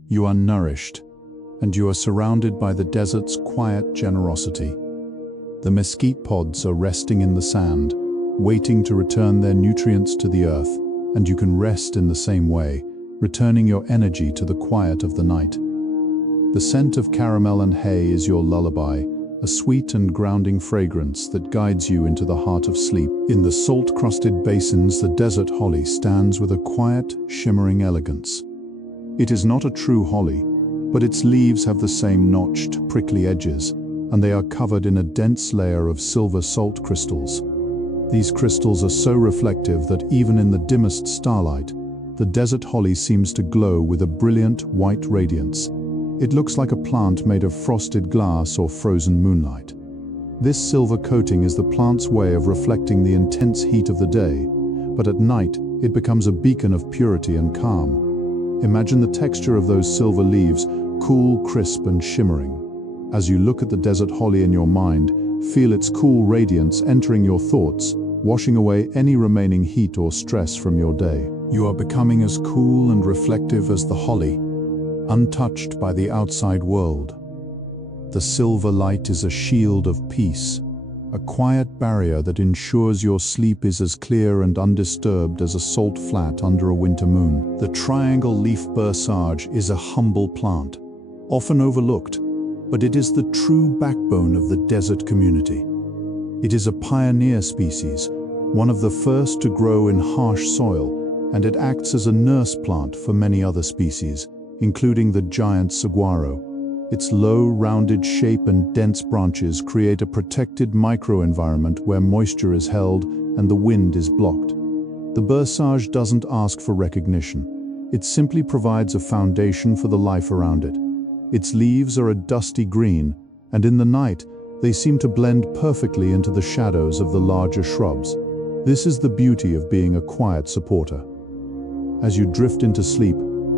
you are nourished, and you are surrounded by the desert's quiet generosity. The mesquite pods are resting in the sand, waiting to return their nutrients to the earth, and you can rest in the same way, returning your energy to the quiet of the night. The scent of caramel and hay is your lullaby, a sweet and grounding fragrance that guides you into the heart of sleep. In the salt-crusted basins, the desert holly stands with a quiet, shimmering elegance. It is not a true holly, but its leaves have the same notched, prickly edges, and they are covered in a dense layer of silver salt crystals. These crystals are so reflective that even in the dimmest starlight, the desert holly seems to glow with a brilliant white radiance. It looks like a plant made of frosted glass or frozen moonlight. This silver coating is the plant's way of reflecting the intense heat of the day, but at night it becomes a beacon of purity and calm. Imagine the texture of those silver leaves, cool, crisp, and shimmering. As you look at the desert holly in your mind, feel its cool radiance entering your thoughts, washing away any remaining heat or stress from your day. You are becoming as cool and reflective as the holly, untouched by the outside world. The silver light is a shield of peace, a quiet barrier that ensures your sleep is as clear and undisturbed as a salt flat under a winter moon. The triangle leaf bursage is a humble plant, often overlooked, but it is the true backbone of the desert community. It is a pioneer species, one of the first to grow in harsh soil, and it acts as a nurse plant for many other species, including the giant saguaro. Its low, rounded shape and dense branches create a protected microenvironment where moisture is held and the wind is blocked. The bursage doesn't ask for recognition. It simply provides a foundation for the life around it. Its leaves are a dusty green, and in the night, they seem to blend perfectly into the shadows of the larger shrubs. This is the beauty of being a quiet supporter. As you drift into sleep,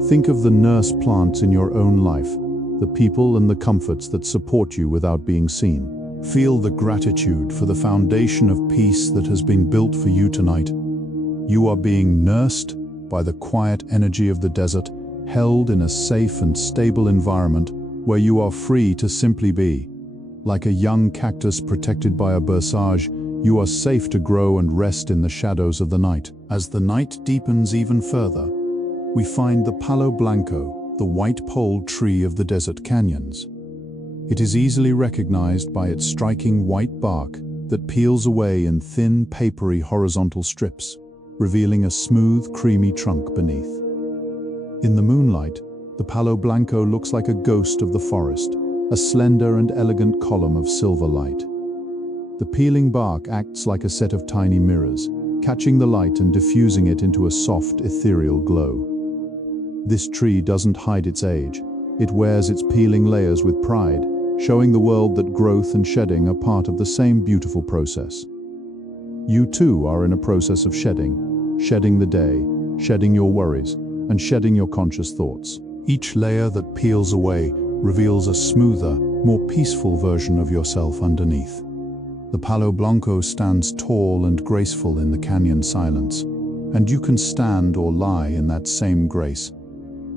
think of the nurse plants in your own life, the people and the comforts that support you without being seen. Feel the gratitude for the foundation of peace that has been built for you tonight. You are being nursed by the quiet energy of the desert, held in a safe and stable environment where you are free to simply be. Like a young cactus protected by a bursage, you are safe to grow and rest in the shadows of the night. As the night deepens even further, we find the palo blanco, the white pole tree of the desert canyons. It is easily recognized by its striking white bark that peels away in thin, papery horizontal strips, revealing a smooth, creamy trunk beneath. In the moonlight, the palo blanco looks like a ghost of the forest, a slender and elegant column of silver light. The peeling bark acts like a set of tiny mirrors, catching the light and diffusing it into a soft, ethereal glow. This tree doesn't hide its age. It wears its peeling layers with pride, showing the world that growth and shedding are part of the same beautiful process. You too are in a process of shedding the day, shedding your worries, and shedding your conscious thoughts. Each layer that peels away reveals a smoother, more peaceful version of yourself underneath. The palo blanco stands tall and graceful in the canyon silence, and you can stand or lie in that same grace.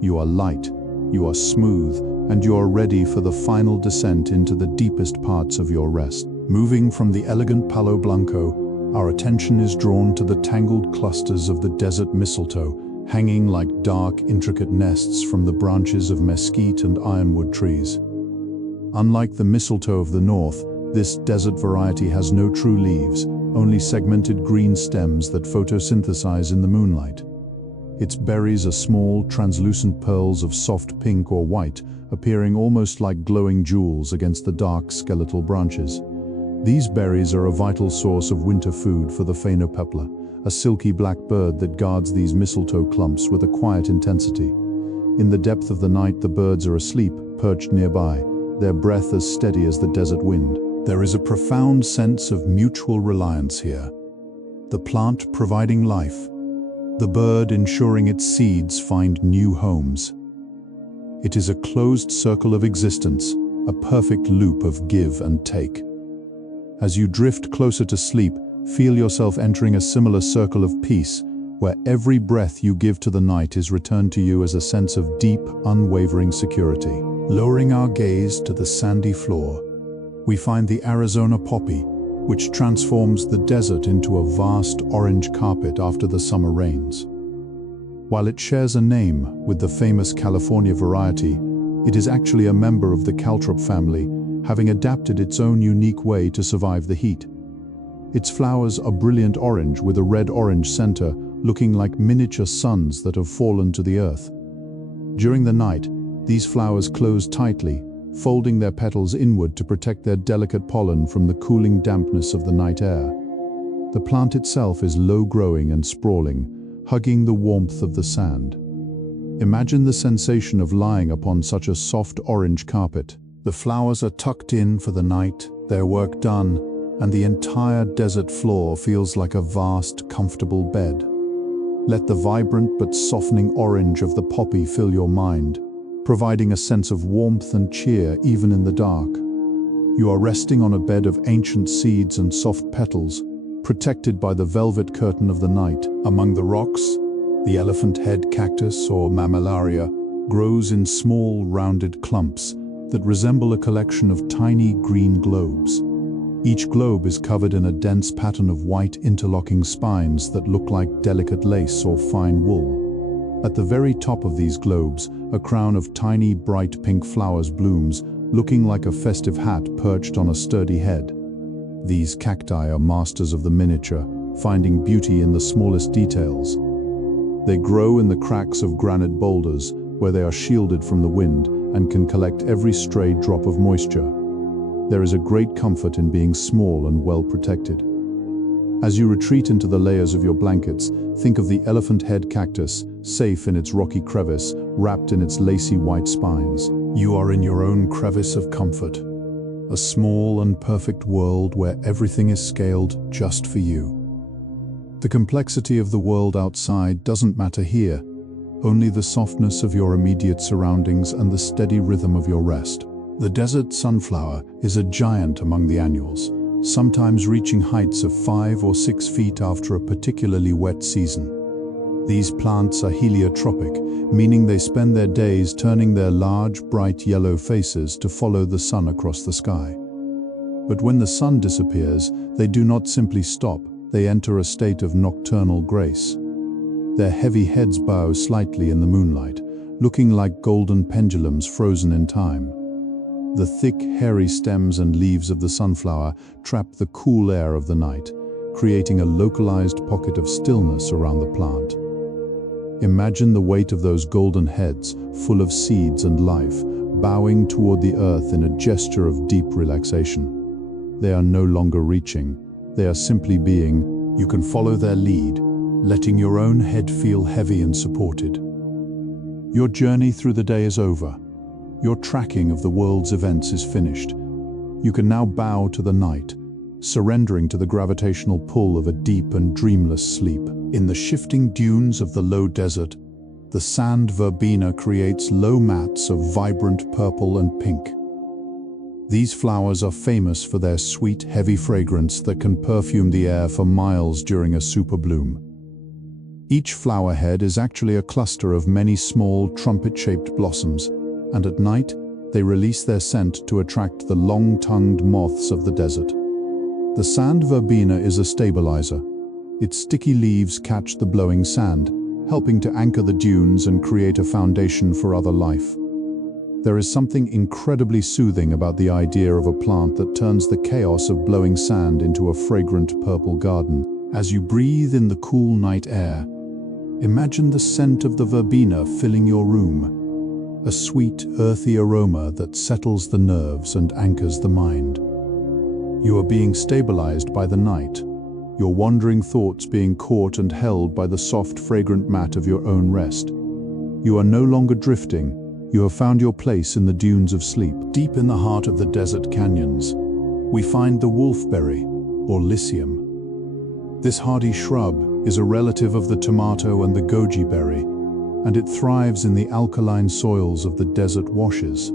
You are light, you are smooth, and you are ready for the final descent into the deepest parts of your rest. Moving from the elegant palo blanco, our attention is drawn to the tangled clusters of the desert mistletoe, hanging like dark, intricate nests from the branches of mesquite and ironwood trees. Unlike the mistletoe of the north, this desert variety has no true leaves, only segmented green stems that photosynthesize in the moonlight. Its berries are small, translucent pearls of soft pink or white, appearing almost like glowing jewels against the dark, skeletal branches. These berries are a vital source of winter food for the phainopepla, a silky black bird that guards these mistletoe clumps with a quiet intensity. In the depth of the night, the birds are asleep, perched nearby, their breath as steady as the desert wind. There is a profound sense of mutual reliance here. The plant providing life, the bird ensuring its seeds find new homes. It is a closed circle of existence, a perfect loop of give and take. As you drift closer to sleep, feel yourself entering a similar circle of peace, where every breath you give to the night is returned to you as a sense of deep, unwavering security. Lowering our gaze to the sandy floor, we find the Arizona poppy, which transforms the desert into a vast orange carpet after the summer rains. While it shares a name with the famous California variety, it is actually a member of the caltrop family, having adapted its own unique way to survive the heat. Its flowers are brilliant orange with a red-orange center, looking like miniature suns that have fallen to the earth. During the night, these flowers close tightly, folding their petals inward to protect their delicate pollen from the cooling dampness of the night air. The plant itself is low-growing and sprawling, hugging the warmth of the sand. Imagine the sensation of lying upon such a soft orange carpet. The flowers are tucked in for the night, their work done, and the entire desert floor feels like a vast, comfortable bed. Let the vibrant but softening orange of the poppy fill your mind, providing a sense of warmth and cheer even in the dark. You are resting on a bed of ancient seeds and soft petals, protected by the velvet curtain of the night. Among the rocks, the elephant head cactus, or mammillaria, grows in small, rounded clumps that resemble a collection of tiny green globes. Each globe is covered in a dense pattern of white interlocking spines that look like delicate lace or fine wool. At the very top of these globes, a crown of tiny, bright pink flowers blooms, looking like a festive hat perched on a sturdy head. These cacti are masters of the miniature, finding beauty in the smallest details. They grow in the cracks of granite boulders, where they are shielded from the wind and can collect every stray drop of moisture. There is a great comfort in being small and well protected. As you retreat into the layers of your blankets, think of the elephant head cactus, safe in its rocky crevice, wrapped in its lacy white spines. You are in your own crevice of comfort, a small and perfect world where everything is scaled just for you. The complexity of the world outside doesn't matter here, only the softness of your immediate surroundings and the steady rhythm of your rest. The desert sunflower is a giant among the annuals, sometimes reaching heights of 5 or 6 feet after a particularly wet season. These plants are heliotropic, meaning they spend their days turning their large, bright yellow faces to follow the sun across the sky. But when the sun disappears, they do not simply stop, they enter a state of nocturnal grace. Their heavy heads bow slightly in the moonlight, looking like golden pendulums frozen in time. The thick, hairy stems and leaves of the sunflower trap the cool air of the night, creating a localized pocket of stillness around the plant. Imagine the weight of those golden heads, full of seeds and life, bowing toward the earth in a gesture of deep relaxation. They are no longer reaching, they are simply being. You can follow their lead, letting your own head feel heavy and supported. Your journey through the day is over. Your tracking of the world's events is finished. You can now bow to the night, surrendering to the gravitational pull of a deep and dreamless sleep. In the shifting dunes of the low desert, the sand verbena creates low mats of vibrant purple and pink. These flowers are famous for their sweet, heavy fragrance that can perfume the air for miles during a super bloom. Each flower head is actually a cluster of many small, trumpet-shaped blossoms, and at night, they release their scent to attract the long-tongued moths of the desert. The sand verbena is a stabilizer. Its sticky leaves catch the blowing sand, helping to anchor the dunes and create a foundation for other life. There is something incredibly soothing about the idea of a plant that turns the chaos of blowing sand into a fragrant purple garden. As you breathe in the cool night air, imagine the scent of the verbena filling your room. A sweet, earthy aroma that settles the nerves and anchors the mind. You are being stabilized by the night, your wandering thoughts being caught and held by the soft, fragrant mat of your own rest. You are no longer drifting, you have found your place in the dunes of sleep. Deep in the heart of the desert canyons, we find the wolfberry, or lycium. This hardy shrub is a relative of the tomato and the goji berry, and it thrives in the alkaline soils of the desert washes.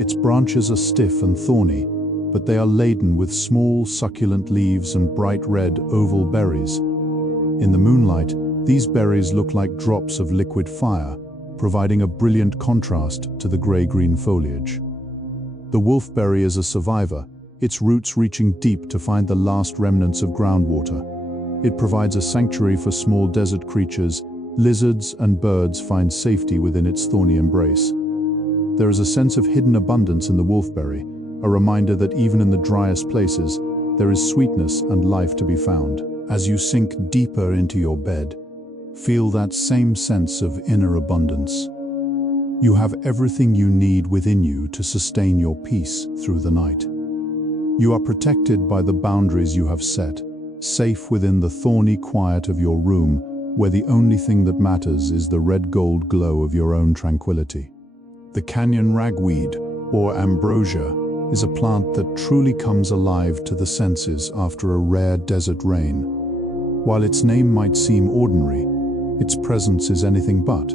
Its branches are stiff and thorny, but they are laden with small, succulent leaves and bright red, oval berries. In the moonlight, these berries look like drops of liquid fire, providing a brilliant contrast to the gray-green foliage. The wolfberry is a survivor, its roots reaching deep to find the last remnants of groundwater. It provides a sanctuary for small desert creatures. Lizards and birds find safety within its thorny embrace. There is a sense of hidden abundance in the wolfberry, a reminder that even in the driest places, there is sweetness and life to be found. As you sink deeper into your bed, feel that same sense of inner abundance. You have everything you need within you to sustain your peace through the night. You are protected by the boundaries you have set, safe within the thorny quiet of your room, where the only thing that matters is the red-gold glow of your own tranquility. The canyon ragweed, or ambrosia, is a plant that truly comes alive to the senses after a rare desert rain. While its name might seem ordinary, its presence is anything but.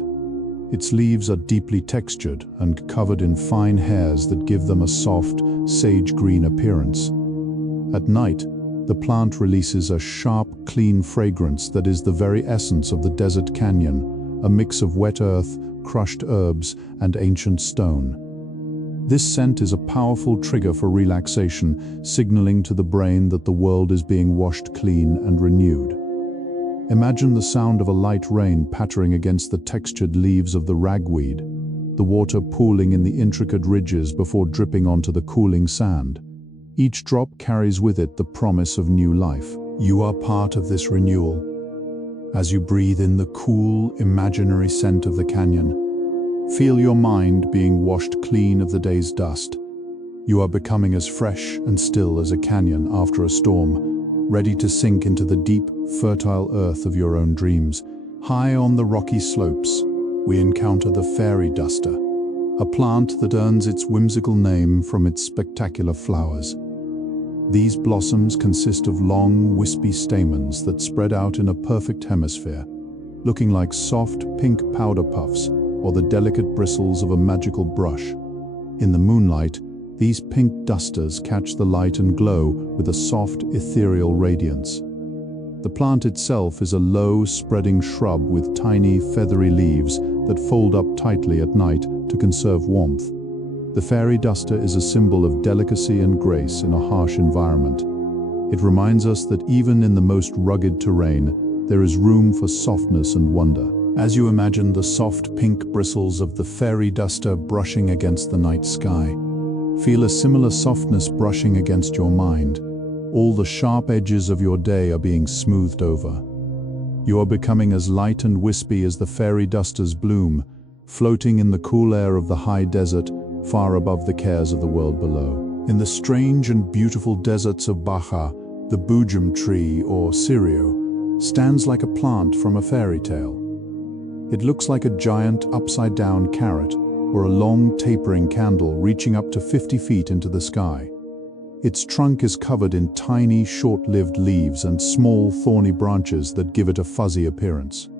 Its leaves are deeply textured and covered in fine hairs that give them a soft, sage-green appearance. At night, the plant releases a sharp, clean fragrance that is the very essence of the desert canyon, a mix of wet earth, crushed herbs, and ancient stone. This scent is a powerful trigger for relaxation, signaling to the brain that the world is being washed clean and renewed. Imagine the sound of a light rain pattering against the textured leaves of the ragweed, the water pooling in the intricate ridges before dripping onto the cooling sand. Each drop carries with it the promise of new life. You are part of this renewal. As you breathe in the cool, imaginary scent of the canyon, feel your mind being washed clean of the day's dust. You are becoming as fresh and still as a canyon after a storm, ready to sink into the deep, fertile earth of your own dreams. High on the rocky slopes, we encounter the fairy duster, a plant that earns its whimsical name from its spectacular flowers. These blossoms consist of long, wispy stamens that spread out in a perfect hemisphere, looking like soft, pink powder puffs or the delicate bristles of a magical brush. In the moonlight, these pink dusters catch the light and glow with a soft, ethereal radiance. The plant itself is a low, spreading shrub with tiny, feathery leaves that fold up tightly at night to conserve warmth. The fairy duster is a symbol of delicacy and grace in a harsh environment. It reminds us that even in the most rugged terrain, there is room for softness and wonder. As you imagine the soft pink bristles of the fairy duster brushing against the night sky, feel a similar softness brushing against your mind. All the sharp edges of your day are being smoothed over. You are becoming as light and wispy as the fairy duster's bloom, floating in the cool air of the high desert, far above the cares of the world below. In the strange and beautiful deserts of Baja, the bujum tree, or cirio, stands like a plant from a fairy tale. It looks like a giant upside-down carrot, or a long tapering candle reaching up to 50 feet into the sky. Its trunk is covered in tiny, short-lived leaves and small, thorny branches that give it a fuzzy appearance.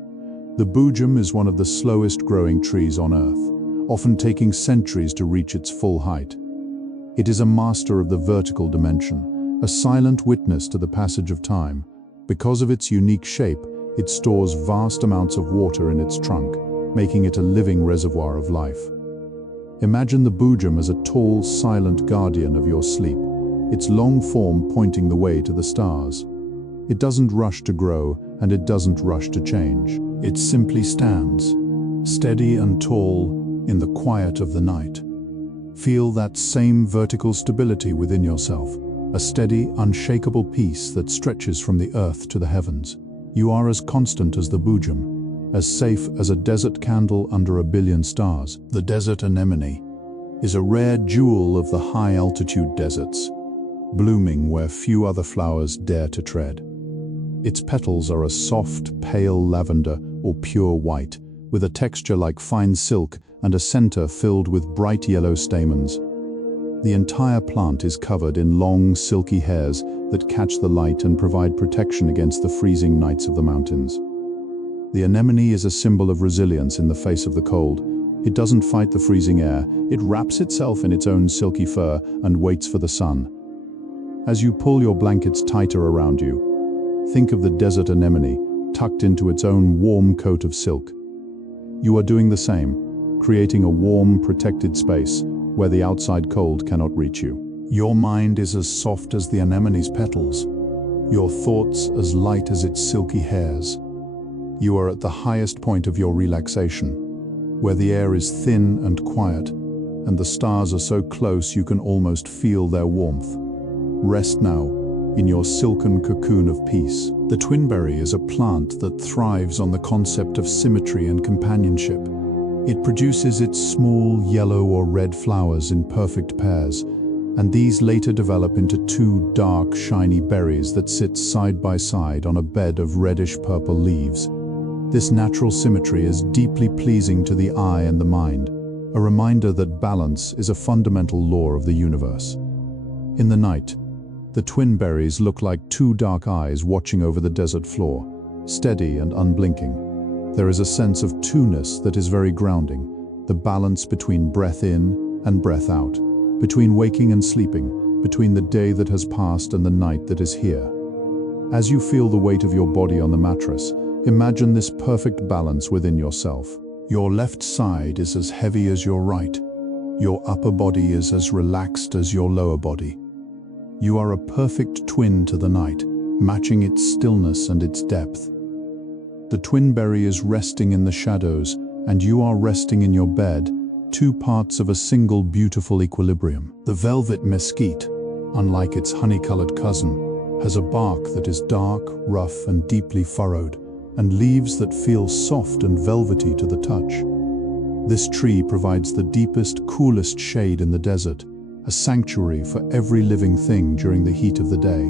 The bujum is one of the slowest growing trees on Earth, often taking centuries to reach its full height. It is a master of the vertical dimension, a silent witness to the passage of time. Because of its unique shape, it stores vast amounts of water in its trunk, making it a living reservoir of life. Imagine the bujum as a tall, silent guardian of your sleep, its long form pointing the way to the stars. It doesn't rush to grow, and it doesn't rush to change. It simply stands, steady and tall, in the quiet of the night. Feel that same vertical stability within yourself, a steady, unshakable peace that stretches from the earth to the heavens. You are as constant as the bujum, as safe as a desert candle under a billion stars. The desert anemone is a rare jewel of the high-altitude deserts, blooming where few other flowers dare to tread. Its petals are a soft, pale lavender or pure white, with a texture like fine silk and a center filled with bright yellow stamens. The entire plant is covered in long, silky hairs that catch the light and provide protection against the freezing nights of the mountains. The anemone is a symbol of resilience in the face of the cold. It doesn't fight the freezing air, it wraps itself in its own silky fur and waits for the sun. As you pull your blankets tighter around you, think of the desert anemone tucked into its own warm coat of silk. You are doing the same, creating a warm, protected space where the outside cold cannot reach you. Your mind is as soft as the anemone's petals, your thoughts as light as its silky hairs. You are at the highest point of your relaxation, where the air is thin and quiet, and the stars are so close you can almost feel their warmth. Rest now, in your silken cocoon of peace. The twinberry is a plant that thrives on the concept of symmetry and companionship. It produces its small yellow or red flowers in perfect pairs, and these later develop into two dark, shiny berries that sit side by side on a bed of reddish-purple leaves. This natural symmetry is deeply pleasing to the eye and the mind, a reminder that balance is a fundamental law of the universe. In the night, the twin berries look like two dark eyes watching over the desert floor, steady and unblinking. There is a sense of two-ness that is very grounding, the balance between breath in and breath out, between waking and sleeping, between the day that has passed and the night that is here. As you feel the weight of your body on the mattress, imagine this perfect balance within yourself. Your left side is as heavy as your right. Your upper body is as relaxed as your lower body. You are a perfect twin to the night, matching its stillness and its depth. The twin berry is resting in the shadows, and you are resting in your bed, two parts of a single beautiful equilibrium. The velvet mesquite, unlike its honey-colored cousin, has a bark that is dark, rough, and deeply furrowed, and leaves that feel soft and velvety to the touch. This tree provides the deepest, coolest shade in the desert, a sanctuary for every living thing during the heat of the day.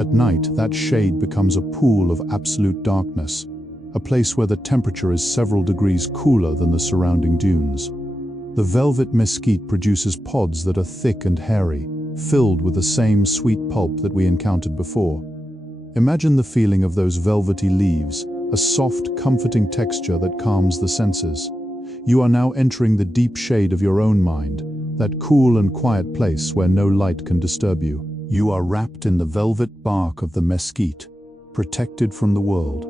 At night, that shade becomes a pool of absolute darkness, a place where the temperature is several degrees cooler than the surrounding dunes. The velvet mesquite produces pods that are thick and hairy, filled with the same sweet pulp that we encountered before. Imagine the feeling of those velvety leaves, a soft, comforting texture that calms the senses. You are now entering the deep shade of your own mind, that cool and quiet place where no light can disturb you. You are wrapped in the velvet bark of the mesquite, protected from the world.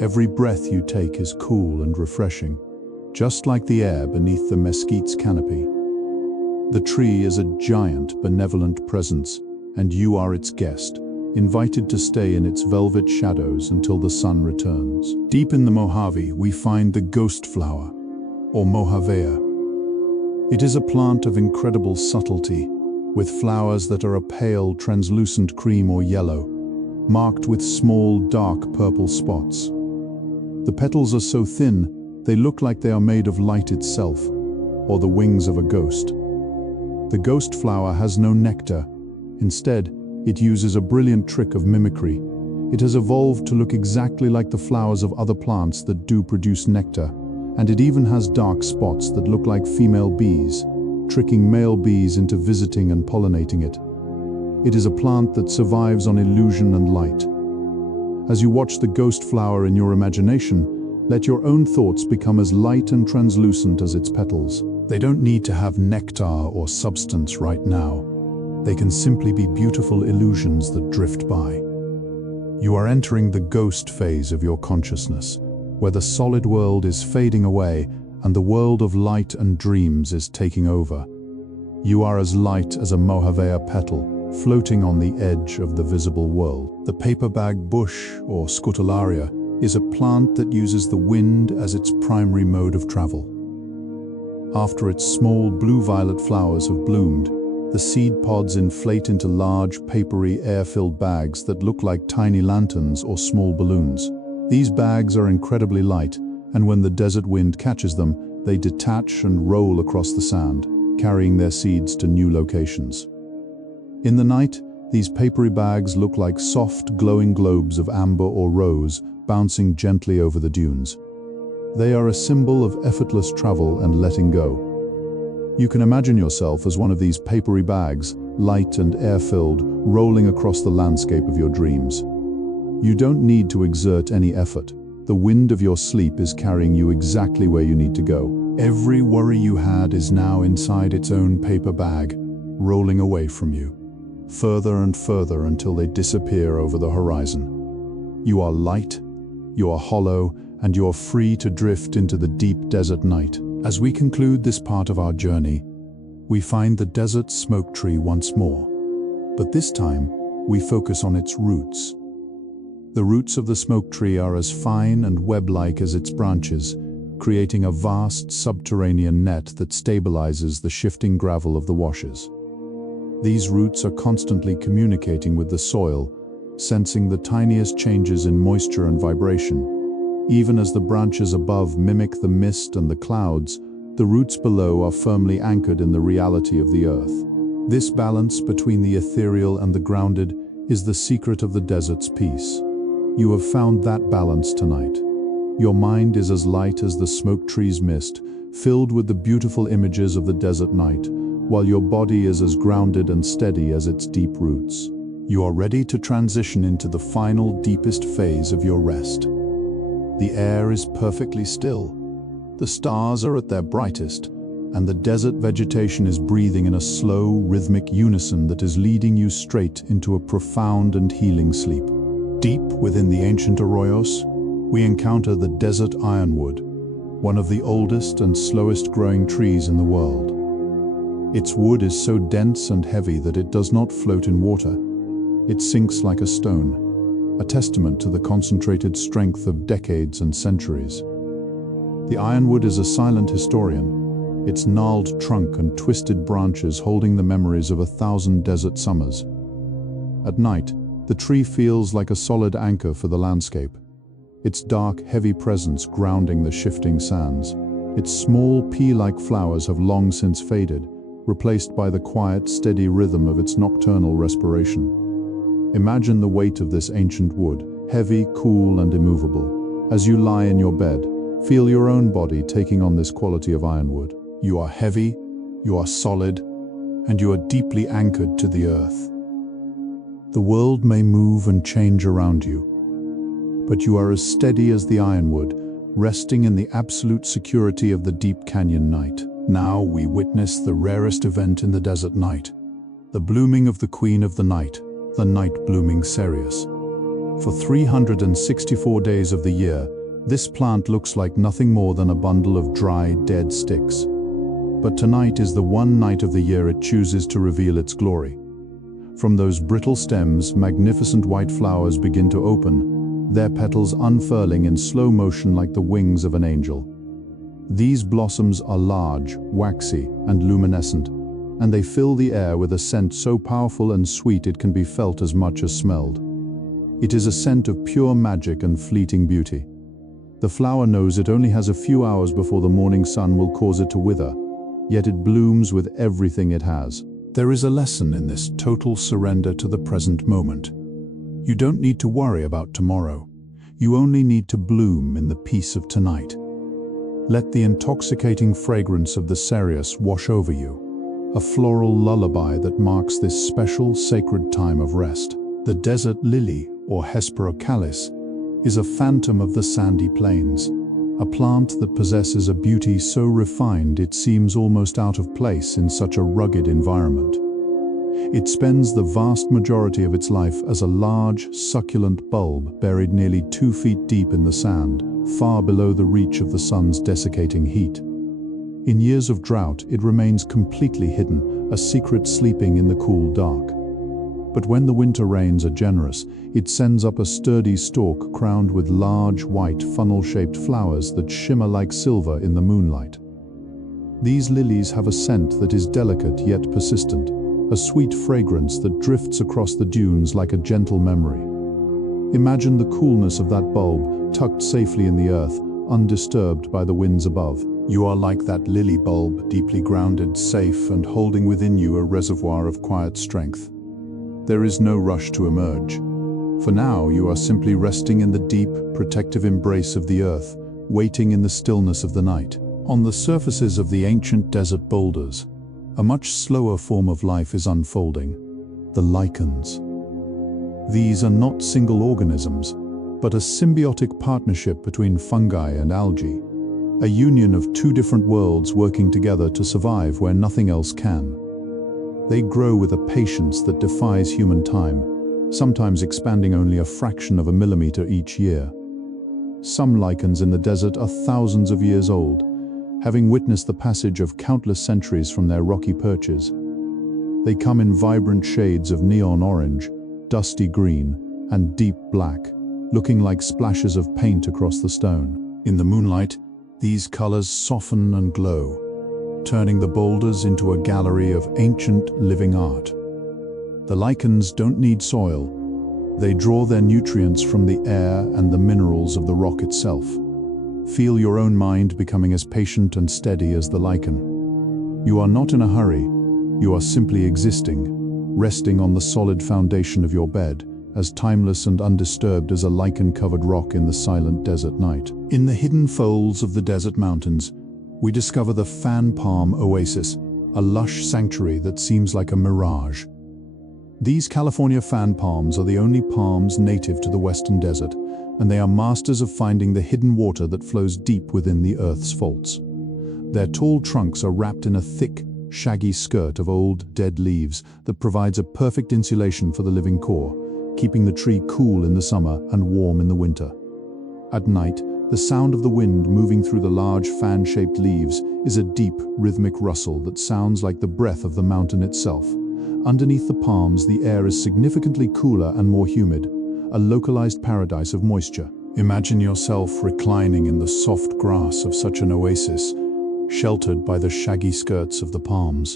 Every breath you take is cool and refreshing, just like the air beneath the mesquite's canopy. The tree is a giant, benevolent presence, and you are its guest, invited to stay in its velvet shadows until the sun returns. Deep in the Mojave, we find the ghost flower, or Mojavea. It is a plant of incredible subtlety, with flowers that are a pale, translucent cream or yellow, marked with small, dark purple spots. The petals are so thin, they look like they are made of light itself, or the wings of a ghost. The ghost flower has no nectar. Instead, it uses a brilliant trick of mimicry. It has evolved to look exactly like the flowers of other plants that do produce nectar, and it even has dark spots that look like female bees, tricking male bees into visiting and pollinating it. It is a plant that survives on illusion and light. As you watch the ghost flower in your imagination, let your own thoughts become as light and translucent as its petals. They don't need to have nectar or substance right now. They can simply be beautiful illusions that drift by. You are entering the ghost phase of your consciousness, where the solid world is fading away and the world of light and dreams is taking over. You are as light as a Mojavea petal, floating on the edge of the visible world. The paperbag bush, or scutellaria, is a plant that uses the wind as its primary mode of travel. After its small blue-violet flowers have bloomed, the seed pods inflate into large, papery, air-filled bags that look like tiny lanterns or small balloons. These bags are incredibly light, and when the desert wind catches them, they detach and roll across the sand, carrying their seeds to new locations. In the night, these papery bags look like soft, glowing globes of amber or rose bouncing gently over the dunes. They are a symbol of effortless travel and letting go. You can imagine yourself as one of these papery bags, light and air-filled, rolling across the landscape of your dreams. You don't need to exert any effort. The wind of your sleep is carrying you exactly where you need to go. Every worry you had is now inside its own paper bag, rolling away from you, further and further until they disappear over the horizon. You are light, you are hollow, and you are free to drift into the deep desert night. As we conclude this part of our journey, we find the desert smoke tree once more, but this time we focus on its roots. The roots of the smoke tree are as fine and web-like as its branches, creating a vast subterranean net that stabilizes the shifting gravel of the washes. These roots are constantly communicating with the soil, sensing the tiniest changes in moisture and vibration. Even as the branches above mimic the mist and the clouds, the roots below are firmly anchored in the reality of the earth. This balance between the ethereal and the grounded is the secret of the desert's peace. You have found that balance tonight. Your mind is as light as the smoke tree's mist, filled with the beautiful images of the desert night, while your body is as grounded and steady as its deep roots. You are ready to transition into the final, deepest phase of your rest. The air is perfectly still. The stars are at their brightest, and the desert vegetation is breathing in a slow, rhythmic unison that is leading you straight into a profound and healing sleep. Deep within the ancient arroyos, we encounter the desert ironwood, one of the oldest and slowest growing trees in the world. Its wood is so dense and heavy that it does not float in water. It sinks like a stone, a testament to the concentrated strength of decades and centuries. The ironwood is a silent historian, its gnarled trunk and twisted branches holding the memories of 1,000 desert summers. At night, the tree feels like a solid anchor for the landscape, its dark, heavy presence grounding the shifting sands. Its small, pea-like flowers have long since faded, replaced by the quiet, steady rhythm of its nocturnal respiration. Imagine the weight of this ancient wood, heavy, cool, and immovable. As you lie in your bed, feel your own body taking on this quality of ironwood. You are heavy, you are solid, and you are deeply anchored to the earth. The world may move and change around you, but you are as steady as the ironwood, resting in the absolute security of the deep canyon night. Now we witness the rarest event in the desert night, the blooming of the queen of the night blooming cereus. For 364 days of the year, this plant looks like nothing more than a bundle of dry, dead sticks. But tonight is the one night of the year it chooses to reveal its glory. From those brittle stems, magnificent white flowers begin to open, their petals unfurling in slow motion like the wings of an angel. These blossoms are large, waxy, and luminescent, and they fill the air with a scent so powerful and sweet it can be felt as much as smelled. It is a scent of pure magic and fleeting beauty. The flower knows it only has a few hours before the morning sun will cause it to wither, yet it blooms with everything it has. There is a lesson in this total surrender to the present moment. You don't need to worry about tomorrow. You only need to bloom in the peace of tonight. Let the intoxicating fragrance of the cereus wash over you, a floral lullaby that marks this special, sacred time of rest. The desert lily, or Hesperocalis, is a phantom of the sandy plains, a plant that possesses a beauty so refined it seems almost out of place in such a rugged environment. It spends the vast majority of its life as a large, succulent bulb buried nearly 2 feet deep in the sand, far below the reach of the sun's desiccating heat. In years of drought, it remains completely hidden, a secret sleeping in the cool dark. But when the winter rains are generous, it sends up a sturdy stalk crowned with large, white, funnel-shaped flowers that shimmer like silver in the moonlight. These lilies have a scent that is delicate yet persistent, a sweet fragrance that drifts across the dunes like a gentle memory. Imagine the coolness of that bulb, tucked safely in the earth, undisturbed by the winds above. You are like that lily bulb, deeply grounded, safe, and holding within you a reservoir of quiet strength. There is no rush to emerge. For now, you are simply resting in the deep, protective embrace of the earth, waiting in the stillness of the night. On the surfaces of the ancient desert boulders, a much slower form of life is unfolding: the lichens. These are not single organisms, but a symbiotic partnership between fungi and algae, a union of two different worlds working together to survive where nothing else can. They grow with a patience that defies human time, sometimes expanding only a fraction of a millimeter each year. Some lichens in the desert are thousands of years old, having witnessed the passage of countless centuries from their rocky perches. They come in vibrant shades of neon orange, dusty green, and deep black, looking like splashes of paint across the stone. In the moonlight, these colors soften and glow, turning the boulders into a gallery of ancient living art. The lichens don't need soil. They draw their nutrients from the air and the minerals of the rock itself. Feel your own mind becoming as patient and steady as the lichen. You are not in a hurry. You are simply existing, resting on the solid foundation of your bed, as timeless and undisturbed as a lichen-covered rock in the silent desert night. In the hidden folds of the desert mountains, we discover the fan palm oasis, a lush sanctuary that seems like a mirage. These California fan palms are the only palms native to the western desert, and they are masters of finding the hidden water that flows deep within the earth's faults. Their tall trunks are wrapped in a thick, shaggy skirt of old, dead leaves that provides a perfect insulation for the living core, keeping the tree cool in the summer and warm in the winter. At night, The sound of the wind moving through the large fan-shaped leaves is a deep, rhythmic rustle that sounds like the breath of the mountain itself. Underneath the palms, the air is significantly cooler and more humid, a localized paradise of moisture. Imagine yourself reclining in the soft grass of such an oasis, sheltered by the shaggy skirts of the palms.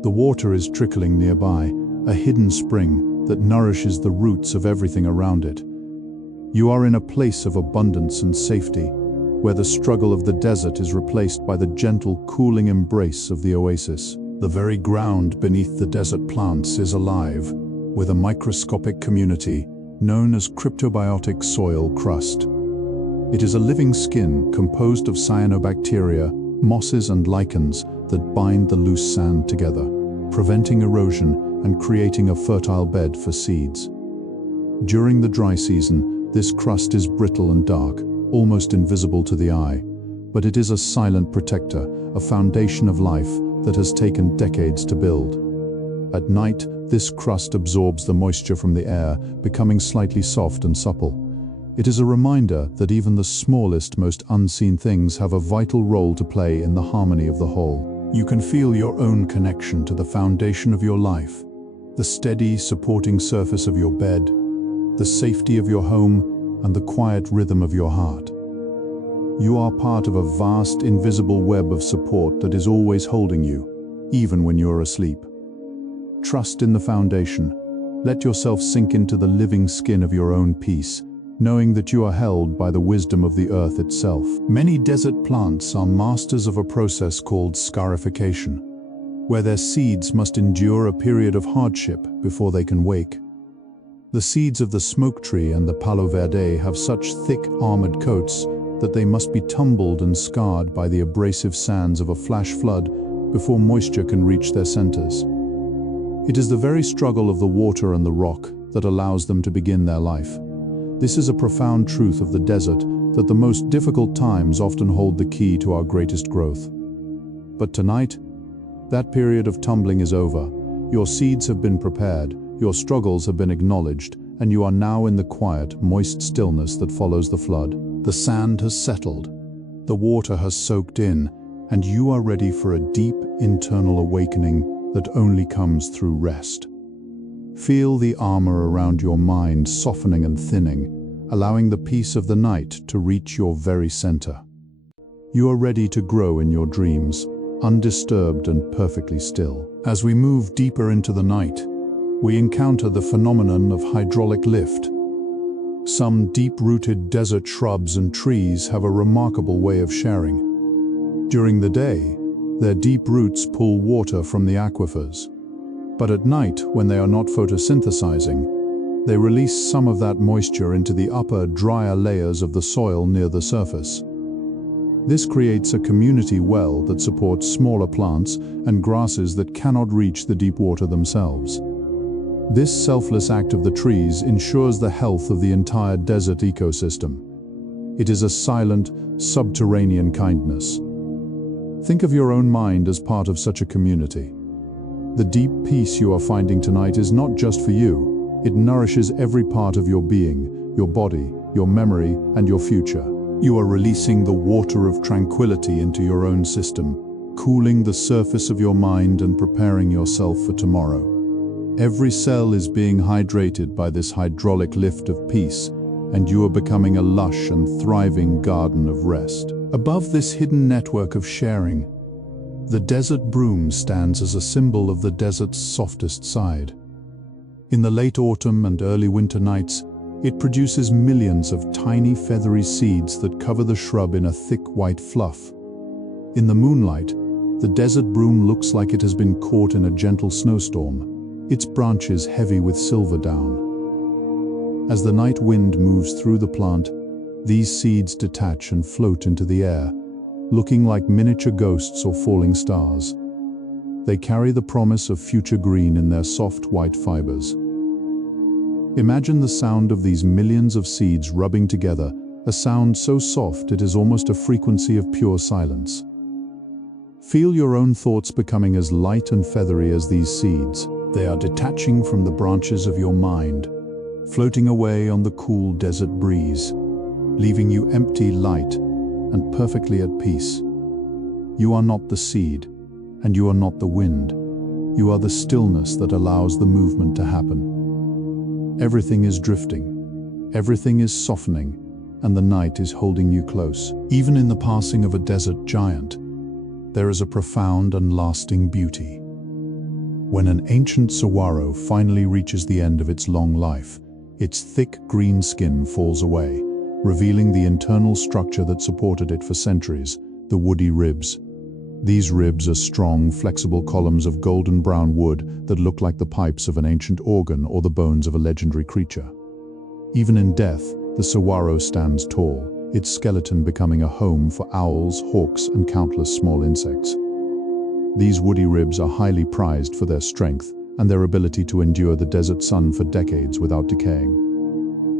The water is trickling nearby, a hidden spring that nourishes the roots of everything around it. You are in a place of abundance and safety, where the struggle of the desert is replaced by the gentle, cooling embrace of the oasis. The very ground beneath the desert plants is alive, with a microscopic community known as cryptobiotic soil crust. It is a living skin composed of cyanobacteria, mosses and lichens that bind the loose sand together, preventing erosion and creating a fertile bed for seeds. During the dry season, this crust is brittle and dark, almost invisible to the eye, but it is a silent protector, a foundation of life that has taken decades to build. At night, this crust absorbs the moisture from the air, becoming slightly soft and supple. It is a reminder that even the smallest, most unseen things have a vital role to play in the harmony of the whole. You can feel your own connection to the foundation of your life, the steady, supporting surface of your bed, the safety of your home, and the quiet rhythm of your heart. You are part of a vast, invisible web of support that is always holding you, even when you are asleep. Trust in the foundation. Let yourself sink into the living skin of your own peace, knowing that you are held by the wisdom of the earth itself. Many desert plants are masters of a process called scarification, where their seeds must endure a period of hardship before they can wake. The seeds of the smoke tree and the palo verde have such thick, armored coats that they must be tumbled and scarred by the abrasive sands of a flash flood before moisture can reach their centers. It is the very struggle of the water and the rock that allows them to begin their life. This is a profound truth of the desert, that the most difficult times often hold the key to our greatest growth. But tonight, that period of tumbling is over. Your seeds have been prepared, your struggles have been acknowledged, and you are now in the quiet, moist stillness that follows the flood. The sand has settled, the water has soaked in, and you are ready for a deep internal awakening that only comes through rest. Feel the armor around your mind softening and thinning, allowing the peace of the night to reach your very center. You are ready to grow in your dreams, undisturbed and perfectly still. As we move deeper into the night, we encounter the phenomenon of hydraulic lift. Some deep-rooted desert shrubs and trees have a remarkable way of sharing. During the day, their deep roots pull water from the aquifers. But at night, when they are not photosynthesizing, they release some of that moisture into the upper, drier layers of the soil near the surface. This creates a community well that supports smaller plants and grasses that cannot reach the deep water themselves. This selfless act of the trees ensures the health of the entire desert ecosystem. It is a silent, subterranean kindness. Think of your own mind as part of such a community. The deep peace you are finding tonight is not just for you. It nourishes every part of your being, your body, your memory, and your future. You are releasing the water of tranquility into your own system, cooling the surface of your mind and preparing yourself for tomorrow. Every cell is being hydrated by this hydraulic lift of peace, and you are becoming a lush and thriving garden of rest. Above this hidden network of sharing, the desert broom stands as a symbol of the desert's softest side. In the late autumn and early winter nights, it produces millions of tiny feathery seeds that cover the shrub in a thick white fluff. In the moonlight, the desert broom looks like it has been caught in a gentle snowstorm, its branches heavy with silver down. As the night wind moves through the plant, these seeds detach and float into the air, looking like miniature ghosts or falling stars. They carry the promise of future green in their soft white fibers. Imagine the sound of these millions of seeds rubbing together, a sound so soft it is almost a frequency of pure silence. Feel your own thoughts becoming as light and feathery as these seeds. They are detaching from the branches of your mind, floating away on the cool desert breeze. leaving you empty, light, and perfectly at peace. You are not the seed, and you are not the wind. You are the stillness that allows the movement to happen. Everything is drifting, everything is softening, and the night is holding you close. Even in the passing of a desert giant, there is a profound and lasting beauty. When an ancient saguaro finally reaches the end of its long life, its thick green skin falls away, revealing the internal structure that supported it for centuries, the woody ribs. These ribs are strong, flexible columns of golden brown wood that look like the pipes of an ancient organ or the bones of a legendary creature. Even in death, the saguaro stands tall, its skeleton becoming a home for owls, hawks, and countless small insects. These woody ribs are highly prized for their strength and their ability to endure the desert sun for decades without decaying.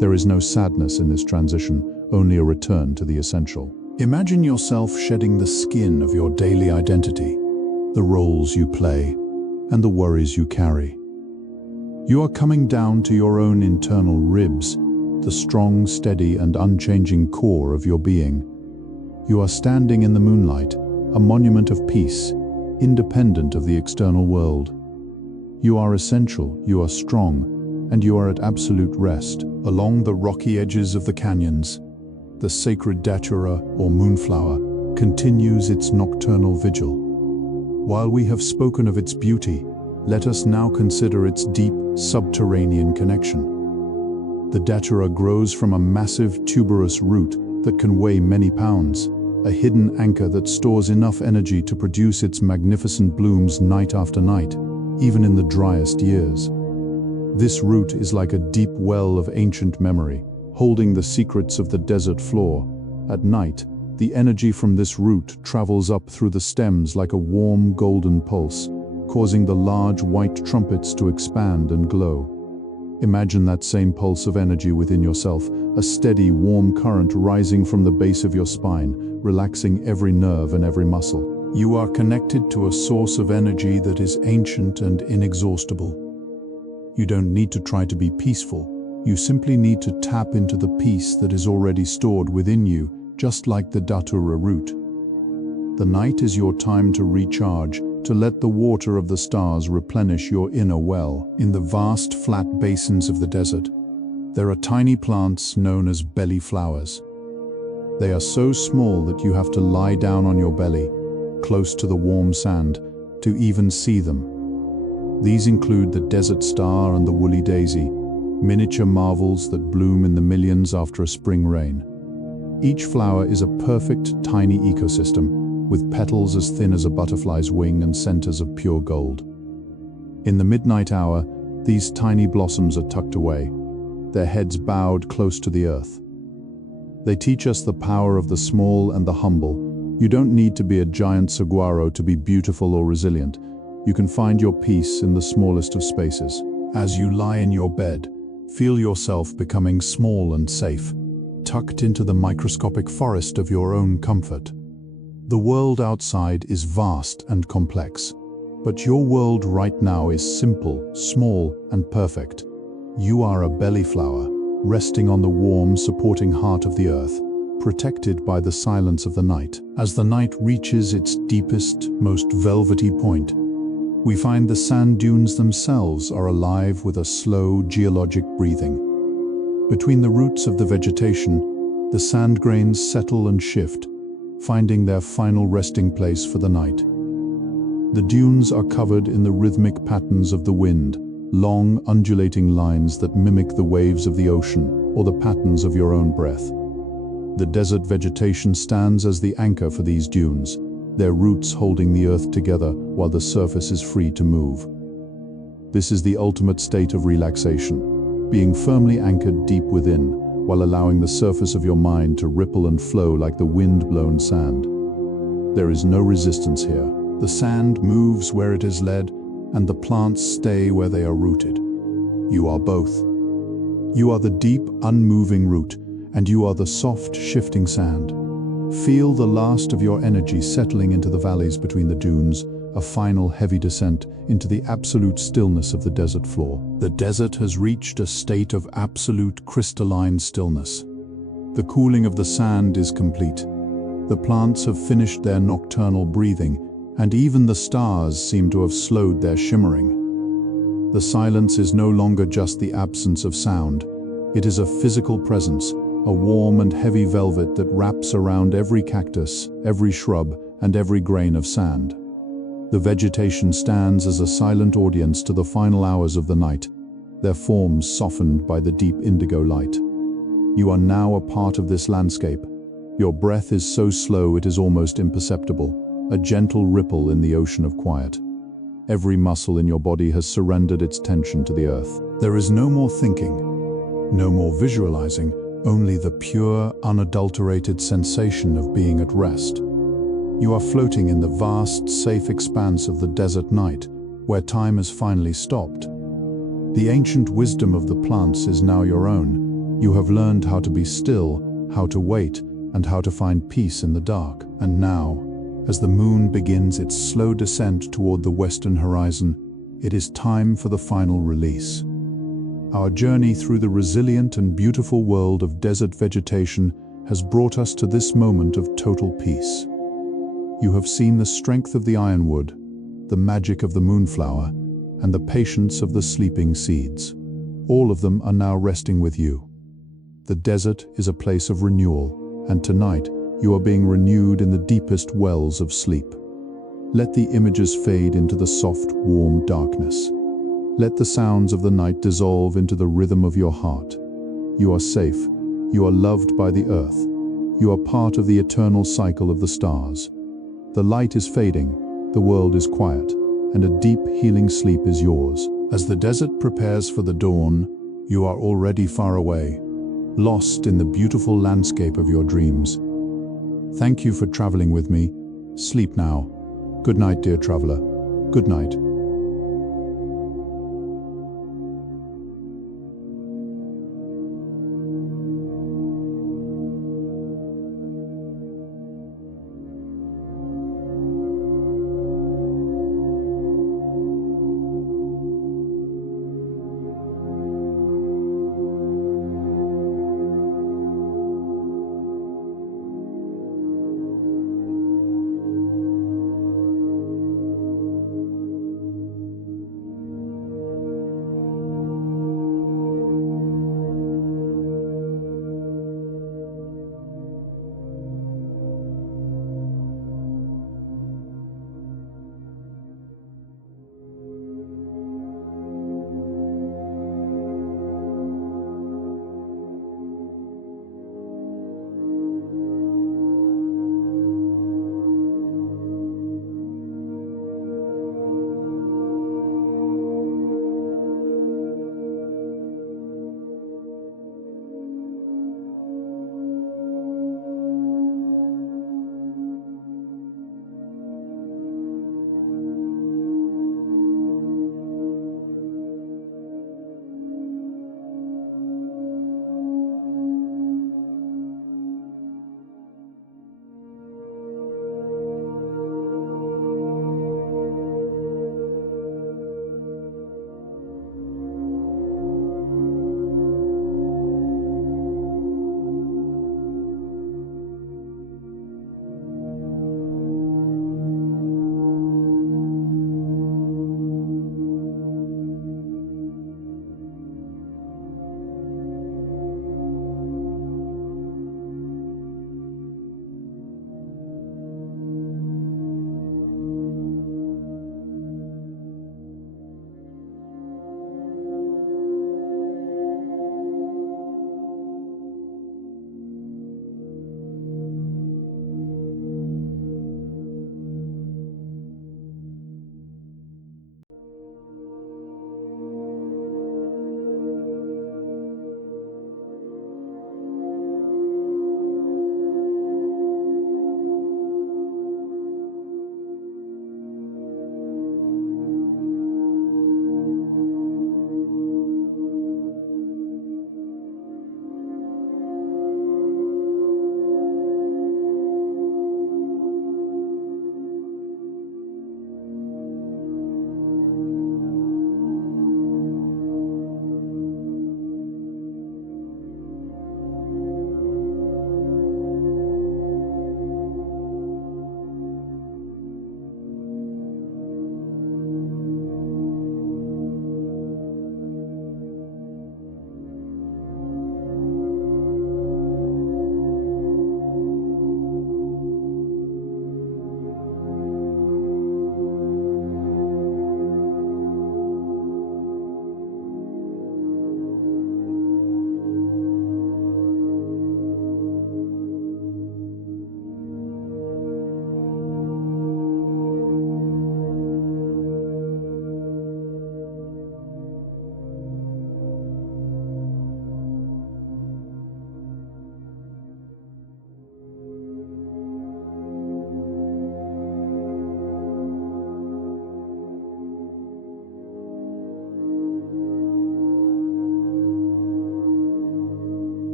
There is no sadness in this transition, only a return to the essential. Imagine yourself shedding the skin of your daily identity, the roles you play, and the worries you carry. You are coming down to your own internal ribs, the strong, steady, and unchanging core of your being. You are standing in the moonlight, a monument of peace, independent of the external world. You are essential, you are strong, and you are at absolute rest. Along the rocky edges of the canyons, the sacred datura, or moonflower, continues its nocturnal vigil. While we have spoken of its beauty, let us now consider its deep, subterranean connection. The datura grows from a massive tuberous root that can weigh many pounds, a hidden anchor that stores enough energy to produce its magnificent blooms night after night, even in the driest years. This root is like a deep well of ancient memory, holding the secrets of the desert floor. At night, the energy from this root travels up through the stems like a warm golden pulse, causing the large white trumpets to expand and glow. Imagine that same pulse of energy within yourself, a steady, warm current rising from the base of your spine, relaxing every nerve and every muscle. You are connected to a source of energy that is ancient and inexhaustible. You don't need to try to be peaceful. You simply need to tap into the peace that is already stored within you, just like the datura root. The night is your time to recharge, to let the water of the stars replenish your inner well. In the vast, flat basins of the desert, there are tiny plants known as belly flowers. They are so small that you have to lie down on your belly, close to the warm sand, to even see them. These include the desert star and the woolly daisy, miniature marvels that bloom in the millions after a spring rain. Each flower is a perfect, tiny ecosystem, with petals as thin as a butterfly's wing and centers of pure gold. In the midnight hour, these tiny blossoms are tucked away, their heads bowed close to the earth. They teach us the power of the small and the humble. You don't need to be a giant saguaro to be beautiful or resilient. You can find your peace in the smallest of spaces. As you lie in your bed, feel yourself becoming small and safe, tucked into the microscopic forest of your own comfort. The world outside is vast and complex, but your world right now is simple, small, and perfect. You are a belly flower, resting on the warm, supporting heart of the earth, protected by the silence of the night. As the night reaches its deepest, most velvety point, we find the sand dunes themselves are alive with a slow, geologic breathing. Between the roots of the vegetation, the sand grains settle and shift, finding their final resting place for the night. The dunes are covered in the rhythmic patterns of the wind, long, undulating lines that mimic the waves of the ocean or the patterns of your own breath. The desert vegetation stands as the anchor for these dunes, their roots holding the earth together while the surface is free to move. This is the ultimate state of relaxation, being firmly anchored deep within, while allowing the surface of your mind to ripple and flow like the wind-blown sand. There is no resistance here. The sand moves where it is led, and the plants stay where they are rooted. You are both. You are the deep, unmoving root, and you are the soft, shifting sand. Feel the last of your energy settling into the valleys between the dunes, a final heavy descent into the absolute stillness of the desert floor. The desert has reached a state of absolute crystalline stillness. The cooling of the sand is complete. The plants have finished their nocturnal breathing, and even the stars seem to have slowed their shimmering. The silence is no longer just the absence of sound. It is a physical presence, a warm and heavy velvet that wraps around every cactus, every shrub, and every grain of sand. The vegetation stands as a silent audience to the final hours of the night, their forms softened by the deep indigo light. You are now a part of this landscape. Your breath is so slow it is almost imperceptible, a gentle ripple in the ocean of quiet. Every muscle in your body has surrendered its tension to the earth. There is no more thinking, no more visualizing, only the pure, unadulterated sensation of being at rest. You are floating in the vast, safe expanse of the desert night, where time has finally stopped. The ancient wisdom of the plants is now your own. You have learned how to be still, how to wait, and how to find peace in the dark. And now, as the moon begins its slow descent toward the western horizon, it is time for the final release. Our journey through the resilient and beautiful world of desert vegetation has brought us to this moment of total peace. You have seen the strength of the ironwood, the magic of the moonflower, and the patience of the sleeping seeds. All of them are now resting with you. The desert is a place of renewal, and tonight you are being renewed in the deepest wells of sleep. Let the images fade into the soft, warm darkness. Let the sounds of the night dissolve into the rhythm of your heart. You are safe. You are loved by the earth. You are part of the eternal cycle of the stars. The light is fading, the world is quiet, and a deep, healing sleep is yours. As the desert prepares for the dawn, you are already far away, lost in the beautiful landscape of your dreams. Thank you for traveling with me. Sleep now. Good night, dear traveler. Good night.